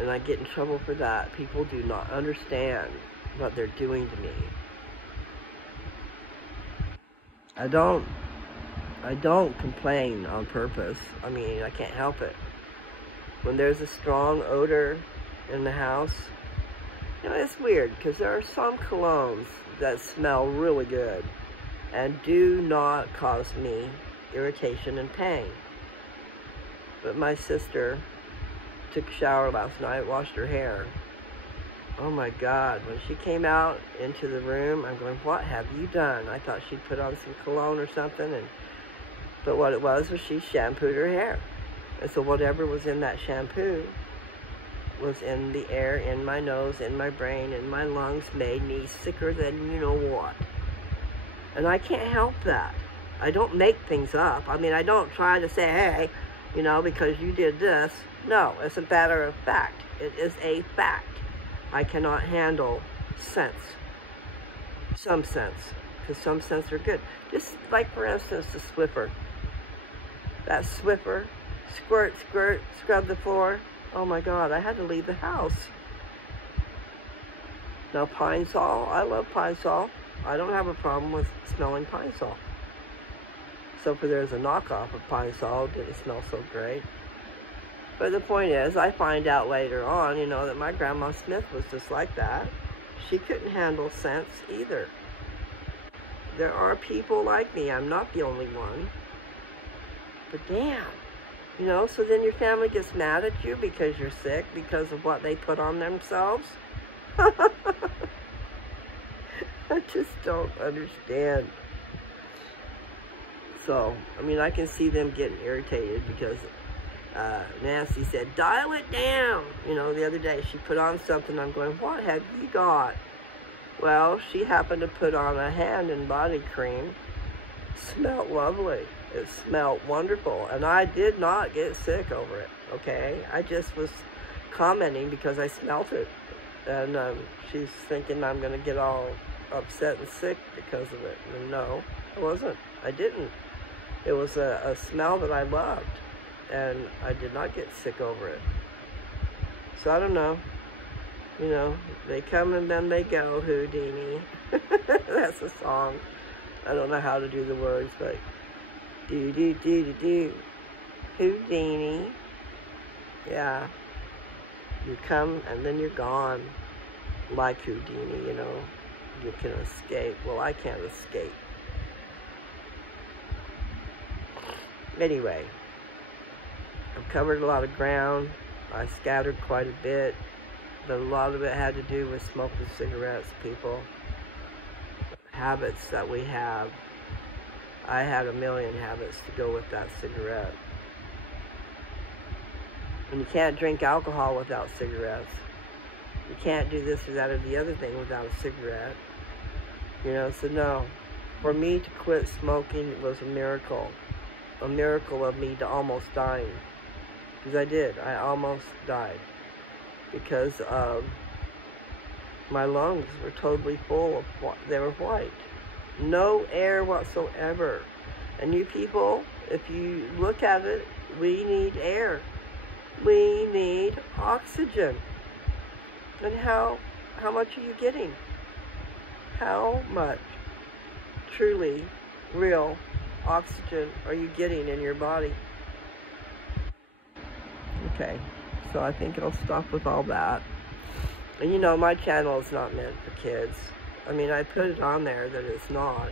and I get in trouble for that. People do not understand what they're doing to me. I don't complain on purpose. I mean, I can't help it. When there's a strong odor in the house, you know, it's weird, because there are some colognes that smell really good and do not cause me irritation and pain. But my sister took a shower last night, washed her hair. Oh my God, when she came out into the room, I'm going, what have you done? I thought she'd put on some cologne or something, but what it was she shampooed her hair. And so whatever was in that shampoo was in the air, in my nose, in my brain, in my lungs, made me sicker than you know what. And I can't help that. I don't make things up. I mean, I don't try to say, hey, you know, because you did this. No, it's a matter of fact. It is a fact. I cannot handle scents. Some scents. Because some scents are good. Just like, for instance, the Swiffer. That Swiffer, squirt, squirt, scrub the floor. Oh my God, I had to leave the house. Now, Pine Sol, I love Pine Sol. I don't have a problem with smelling Pine Sol. So for there's a knockoff of Pine Sol, didn't smell so great. But the point is, I find out later on, you know, that my Grandma Smith was just like that. She couldn't handle scents either. There are people like me. I'm not the only one. But damn, you know, so then your family gets mad at you because you're sick because of what they put on themselves. I just don't understand. So, I mean, I can see them getting irritated because Nancy said, dial it down. You know, the other day she put on something. I'm going, what have you got? Well, she happened to put on a hand and body cream. Smelled lovely. It smelled wonderful. And I did not get sick over it, okay? I just was commenting because I smelt it. And she's thinking I'm going to get all upset and sick because of it. And no, I wasn't. I didn't. It was a smell that I loved. And I did not get sick over it. So I don't know. You know, they come and then they go, Houdini. That's a song. I don't know how to do the words, but do, Houdini. Yeah. You come and then you're gone. Like Houdini, you know. You can escape. Well, I can't escape. Anyway, I've covered a lot of ground. I scattered quite a bit. But a lot of it had to do with smoking cigarettes, people. Habits that we have. I had a million habits to go with that cigarette. And you can't drink alcohol without cigarettes. You can't do this or that or the other thing without a cigarette. You know, so no. For me to quit smoking was a miracle. A miracle of me to almost dying. Because I did. I almost died. Because my lungs were totally full of, they were white. No air whatsoever. And you people, if you look at it, we need air. We need oxygen. And how much are you getting? How much truly real oxygen are you getting in your body? Okay, so I think I'll stop with all that. And you know, my channel is not meant for kids. I mean, I put it on there that it's not.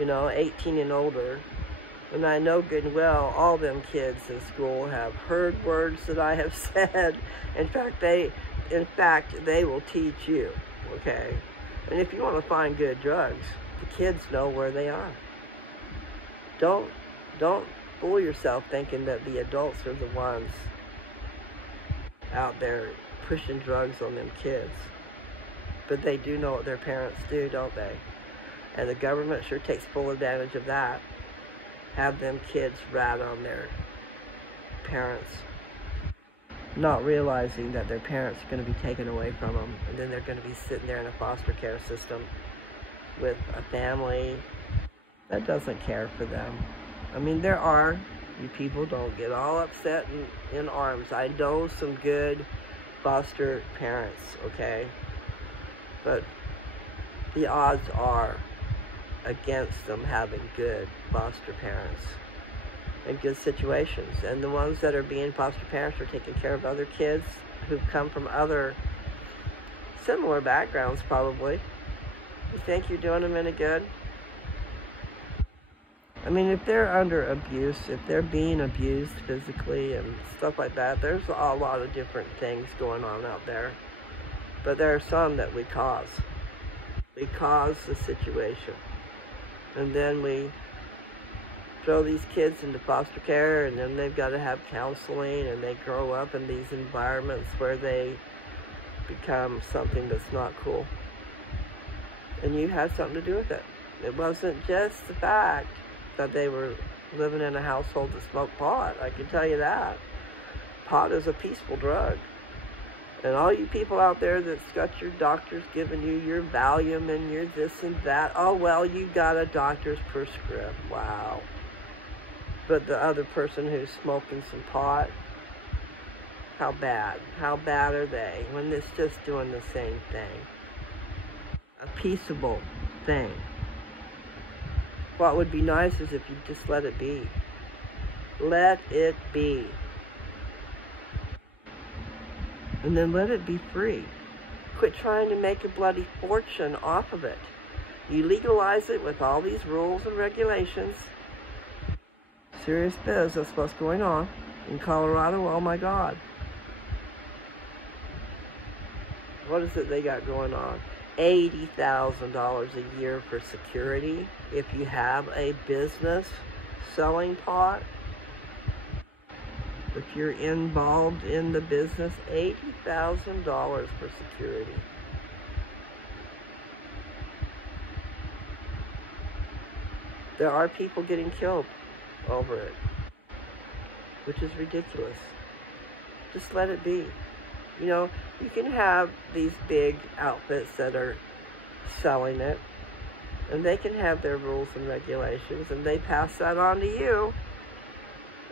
You know, 18 and older. And I know good and well all them kids in school have heard words that I have said. In fact, they will teach you, okay? And if you want to find good drugs, the kids know where they are. Don't fool yourself thinking that the adults are the ones out there pushing drugs on them kids. But they do know what their parents do, don't they? And the government sure takes full advantage of that. Have them kids rat on their parents, not realizing that their parents are going to be taken away from them, and then they're going to be sitting there in a foster care system with a family that doesn't care for them. I mean, there are, you people don't get all upset in arms. I know some good foster parents, okay? But the odds are against them having good foster parents in good situations. And the ones that are being foster parents are taking care of other kids who've come from other similar backgrounds, probably. You think you're doing them any good? I mean, if they're under abuse, if they're being abused physically and stuff like that, there's a lot of different things going on out there. But there are some that we cause. We cause the situation. And then we throw these kids into foster care, and then they've got to have counseling, and they grow up in these environments where they become something that's not cool. And you had something to do with it. It wasn't just the fact that they were living in a household that smoked pot. I can tell you that. Pot is a peaceful drug. And all you people out there that's got your doctors giving you your Valium and your this and that, oh, well, you got a doctor's prescription. Wow. But the other person who's smoking some pot, how bad? How bad are they when it's just doing the same thing? A peaceable thing. What would be nice is if you just let it be. Let it be. And then let it be free. Quit trying to make a bloody fortune off of it. You legalize it with all these rules and regulations. Serious biz, that's what's going on in Colorado. Oh my God. What is it they got going on? $80,000 a year for security if you have a business selling pot. If you're involved in the business, $80,000 for security. There are people getting killed over it, which is ridiculous. Just let it be. You know, you can have these big outfits that are selling it, and they can have their rules and regulations, and they pass that on to you.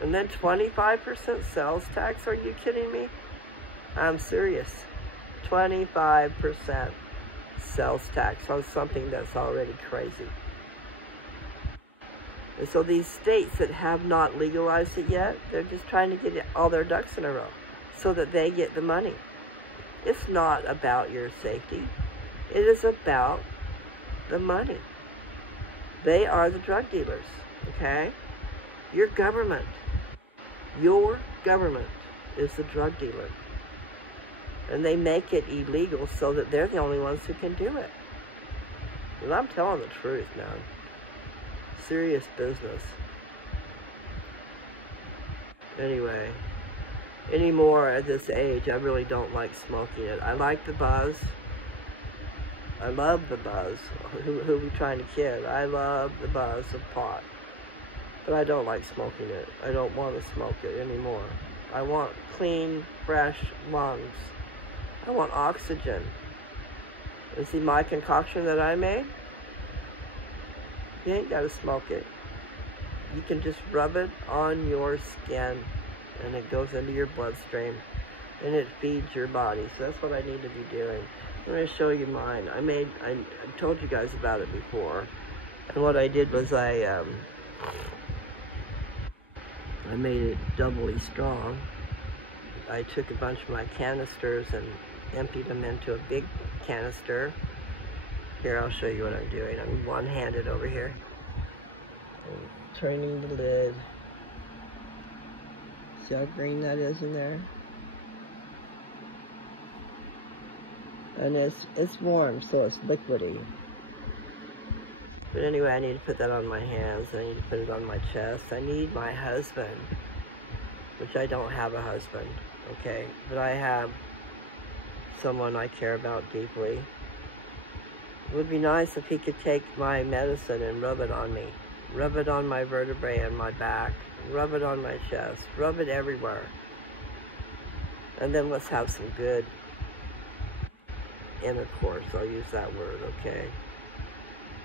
And then 25% sales tax? Are you kidding me? I'm serious. 25% sales tax on something that's already crazy. And so these states that have not legalized it yet, they're just trying to get all their ducks in a row so that they get the money. It's not about your safety. It is about the money. They are the drug dealers, okay? Your government is the drug dealer. And they make it illegal so that they're the only ones who can do it. And I'm telling the truth, man. Serious business. Anyway, anymore at this age, I really don't like smoking it. I like the buzz. I love the buzz. Who are we trying to kid? I love the buzz of pot. But I don't like smoking it. I don't want to smoke it anymore. I want clean, fresh lungs. I want oxygen. And see my concoction that I made? You ain't got to smoke it. You can just rub it on your skin, and it goes into your bloodstream, and it feeds your body. So that's what I need to be doing. I'm going to show you mine. I told you guys about it before. And what I did was I made it doubly strong. I took a bunch of my canisters and emptied them into a big canister. Here, I'll show you what I'm doing. I'm one-handed over here. I'm turning the lid. See how green that is in there? And it's warm, so it's liquidy. But anyway, I need to put that on my hands. I need to put it on my chest. I need my husband, which I don't have a husband, okay? But I have someone I care about deeply. It would be nice if he could take my medicine and rub it on me. Rub it on my vertebrae and my back. Rub it on my chest. Rub it everywhere. And then let's have some good intercourse. I'll use that word, okay?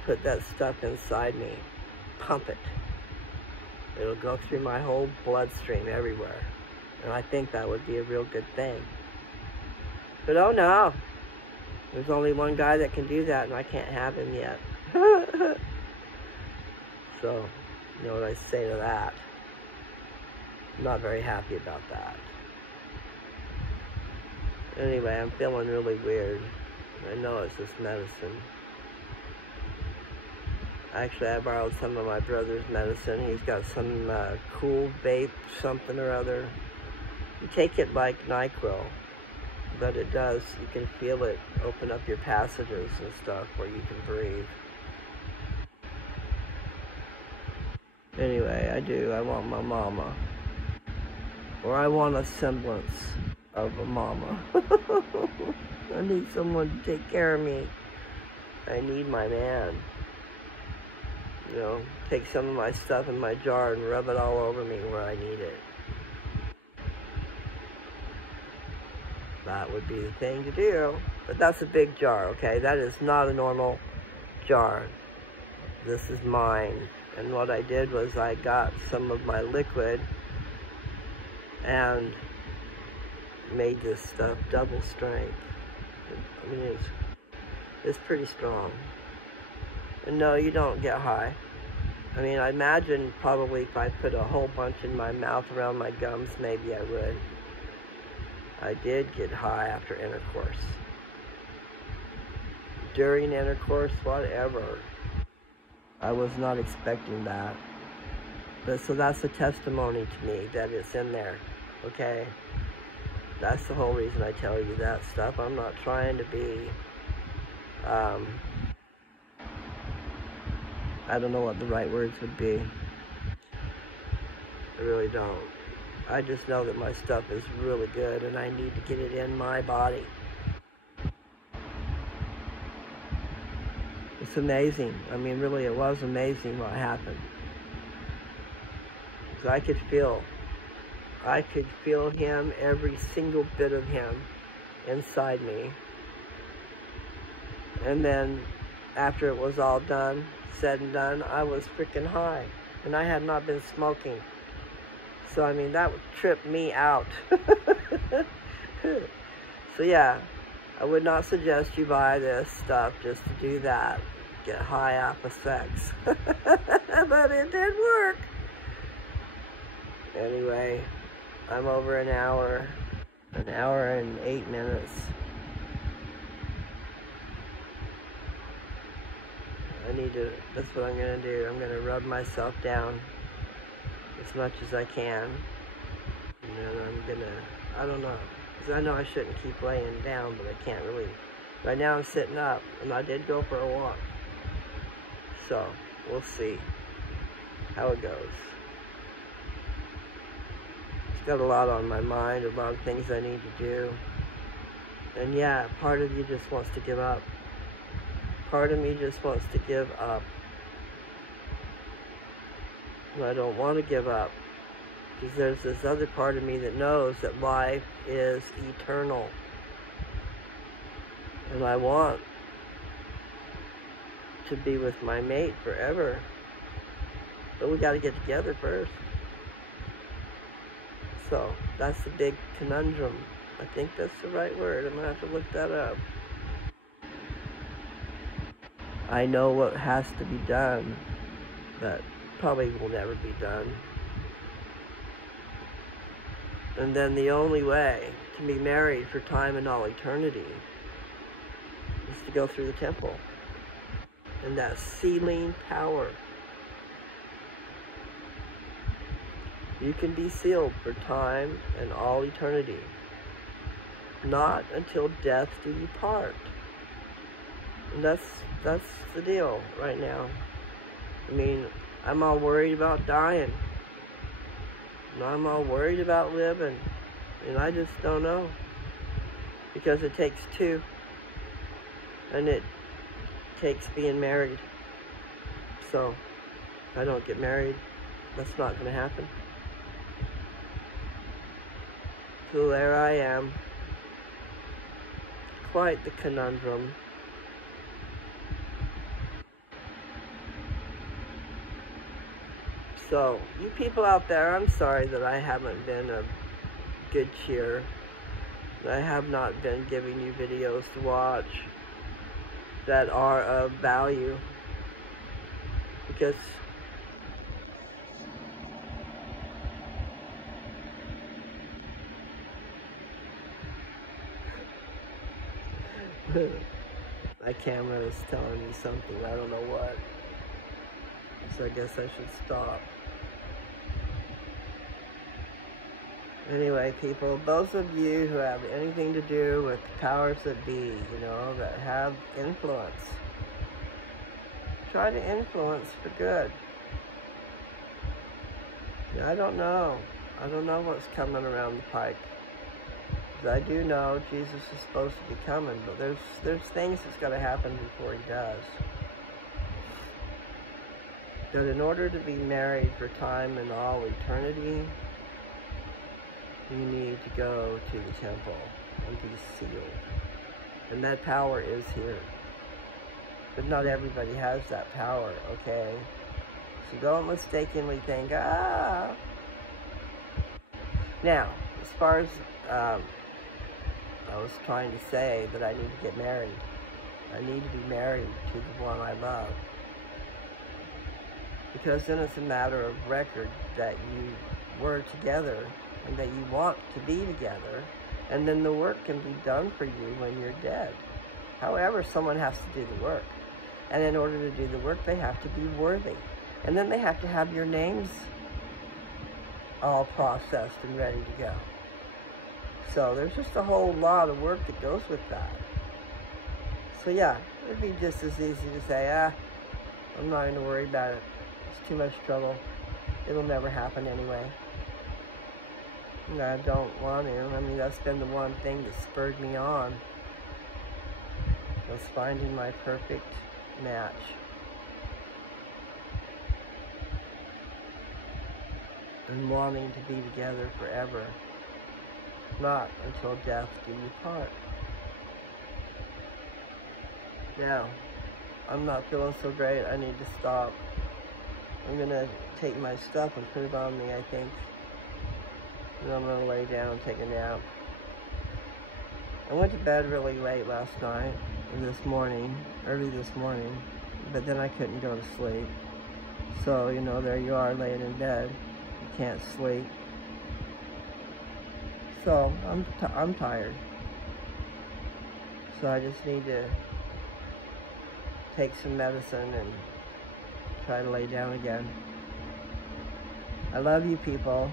Put that stuff inside me. Pump it. It'll go through my whole bloodstream everywhere. And I think that would be a real good thing. But oh no. There's only one guy that can do that, and I can't have him yet. So, you know what I say to that? I'm not very happy about that. Anyway, I'm feeling really weird. I know it's this medicine. Actually, I borrowed some of my brother's medicine. He's got some cool vape, something or other. You take it like NyQuil, but it does. You can feel it open up your passages and stuff where you can breathe. Anyway, I want my mama. Or I want a semblance of a mama. I need someone to take care of me. I need my man. You know, take some of my stuff in my jar and rub it all over me where I need it. That would be the thing to do. But that's a big jar, okay? That is not a normal jar. This is mine. And what I did was I got some of my liquid and made this stuff double strength. I mean, it's pretty strong. And no, you don't get high. I mean, I imagine probably if I put a whole bunch in my mouth around my gums, maybe I would. I did get high after intercourse. During intercourse, whatever. I was not expecting that. But so that's a testimony to me that it's in there, okay? That's the whole reason I tell you that stuff. I'm not trying to be, I don't know what the right words would be. I really don't. I just know that my stuff is really good and I need to get it in my body. It's amazing. I mean, really, it was amazing what happened. Because I could feel him, every single bit of him inside me. And then after it was all done, said and done, I was freaking high. And I had not been smoking. So, I mean, that would trip me out. So, yeah, I would not suggest you buy this stuff just to do that. Get high off of sex. But it did work. Anyway, I'm over an hour and 8 minutes. That's what I'm going to do. I'm going to rub myself down as much as I can. And then I'm going to, I don't know. Because I know I shouldn't keep laying down, but I can't really. Right now I'm sitting up, and I did go for a walk. So, we'll see how it goes. It's got a lot on my mind, a lot of things I need to do. And yeah, part of you just wants to give up. Part of me just wants to give up. And I don't want to give up. Because there's this other part of me that knows that life is eternal. And I want to be with my mate forever. But we got to get together first. So, that's the big conundrum. I think that's the right word. I'm going to have to look that up. I know what has to be done, but probably will never be done. And then the only way to be married for time and all eternity is to go through the temple. And that sealing power. You can be sealed for time and all eternity. Not until death do you part. And that's the deal right now. I mean, I'm all worried about dying. And I'm all worried about living. And I just don't know. Because it takes two. And it takes being married. So, if I don't get married, that's not going to happen. So there I am. Quite the conundrum. So, you people out there, I'm sorry that I haven't been a good cheer. That I have not been giving you videos to watch that are of value. Because my camera is telling me something, I don't know what. So I guess I should stop. Anyway, people, those of you who have anything to do with the powers that be, you know, that have influence, try to influence for good. I don't know. I don't know what's coming around the pike. I do know Jesus is supposed to be coming, but there's things that's got to happen before he does. That in order to be married for time and all eternity, you need to go to the temple and be sealed. And that power is here. But not everybody has that power, okay? So don't mistakenly think, ah. Now, as far as I was trying to say that I need to get married. I need to be married to the one I love. Because then it's a matter of record that you were together and that you want to be together, and then the work can be done for you when you're dead. However, someone has to do the work. And in order to do the work, they have to be worthy. And then they have to have your names all processed and ready to go. So there's just a whole lot of work that goes with that. So yeah, it'd be just as easy to say, I'm not going to worry about it. It's too much trouble. It'll never happen anyway. And I don't want to. I mean, that's been the one thing that spurred me on, was finding my perfect match. And wanting to be together forever. Not until death do you part. Now, I'm not feeling so great. I need to stop. I'm going to take my stuff and put it on me, I think. And I'm going to lay down and take a nap. I went to bed really late last night, or early this morning, but then I couldn't go to sleep. So, you know, there you are laying in bed. You can't sleep. So, I'm tired. So I just need to take some medicine and try to lay down again. I love you people.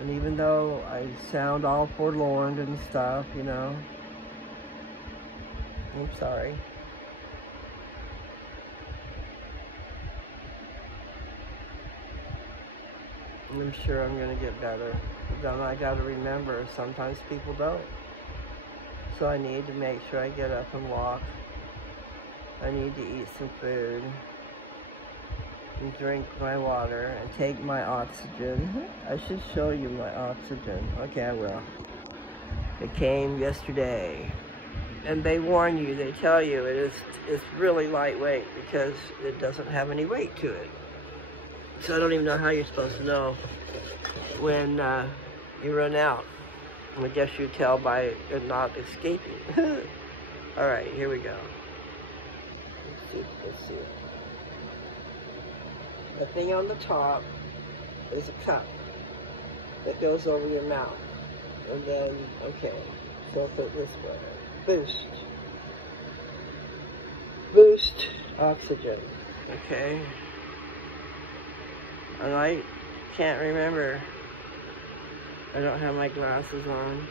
And even though I sound all forlorn and stuff, you know, I'm sorry. I'm sure I'm going to get better. But then I got to remember, sometimes people don't. So I need to make sure I get up and walk. I need to eat some food. And drink my water and take my oxygen. I should show you my oxygen. Okay, I will. It came yesterday. And they warn you, they tell you it's really lightweight because it doesn't have any weight to it. So I don't even know how you're supposed to know when you run out. I guess you tell by it not escaping. All right, here we go. Let's see. The thing on the top is a cup that goes over your mouth. And then, okay, so put it this way. Boost oxygen. Okay. And I can't remember. I don't have my glasses on.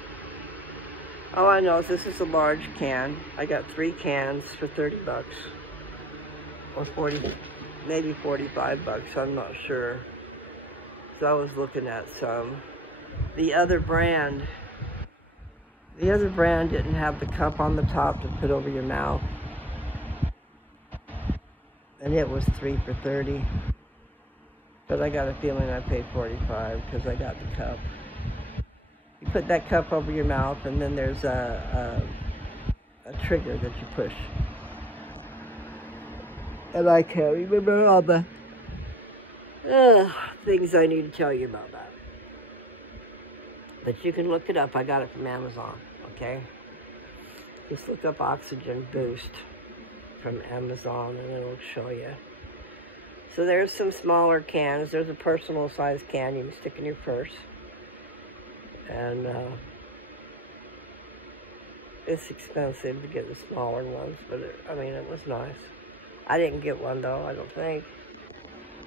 All I know is this is a large can. I got 3 cans for 30 bucks. Or 40, maybe 45 bucks, I'm not sure. So I was looking at some. The other brand didn't have the cup on the top to put over your mouth. and it was 3 for $30. But I got a feeling I paid $45 because I got the cup. You put that cup over your mouth, and then there's a trigger that you push. And I can't remember all the things I need to tell you about that. But you can look it up. I got it from Amazon, okay? Just look up Oxygen Boost from Amazon and it'll show you. So there's some smaller cans. There's a personal size can you can stick in your purse. And it's expensive to get the smaller ones, but I mean, it was nice. I didn't get one though, I don't think.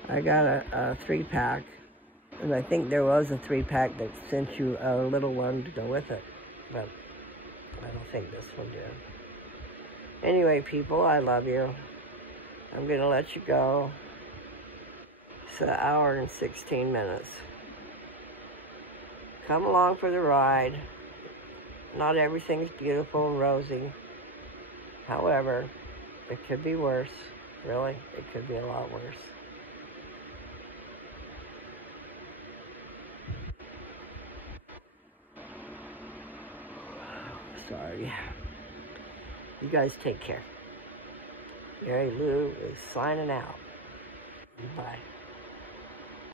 I got a 3-pack, and I think there was a 3-pack that sent you a little one to go with it, but I don't think this one did. Anyway, people, I love you. I'm going to let you go. It's an hour and 16 minutes. Come along for the ride. Not everything's beautiful and rosy. However, it could be worse. Really, it could be a lot worse. Sorry. You guys take care. Mary Lou is signing out. Bye.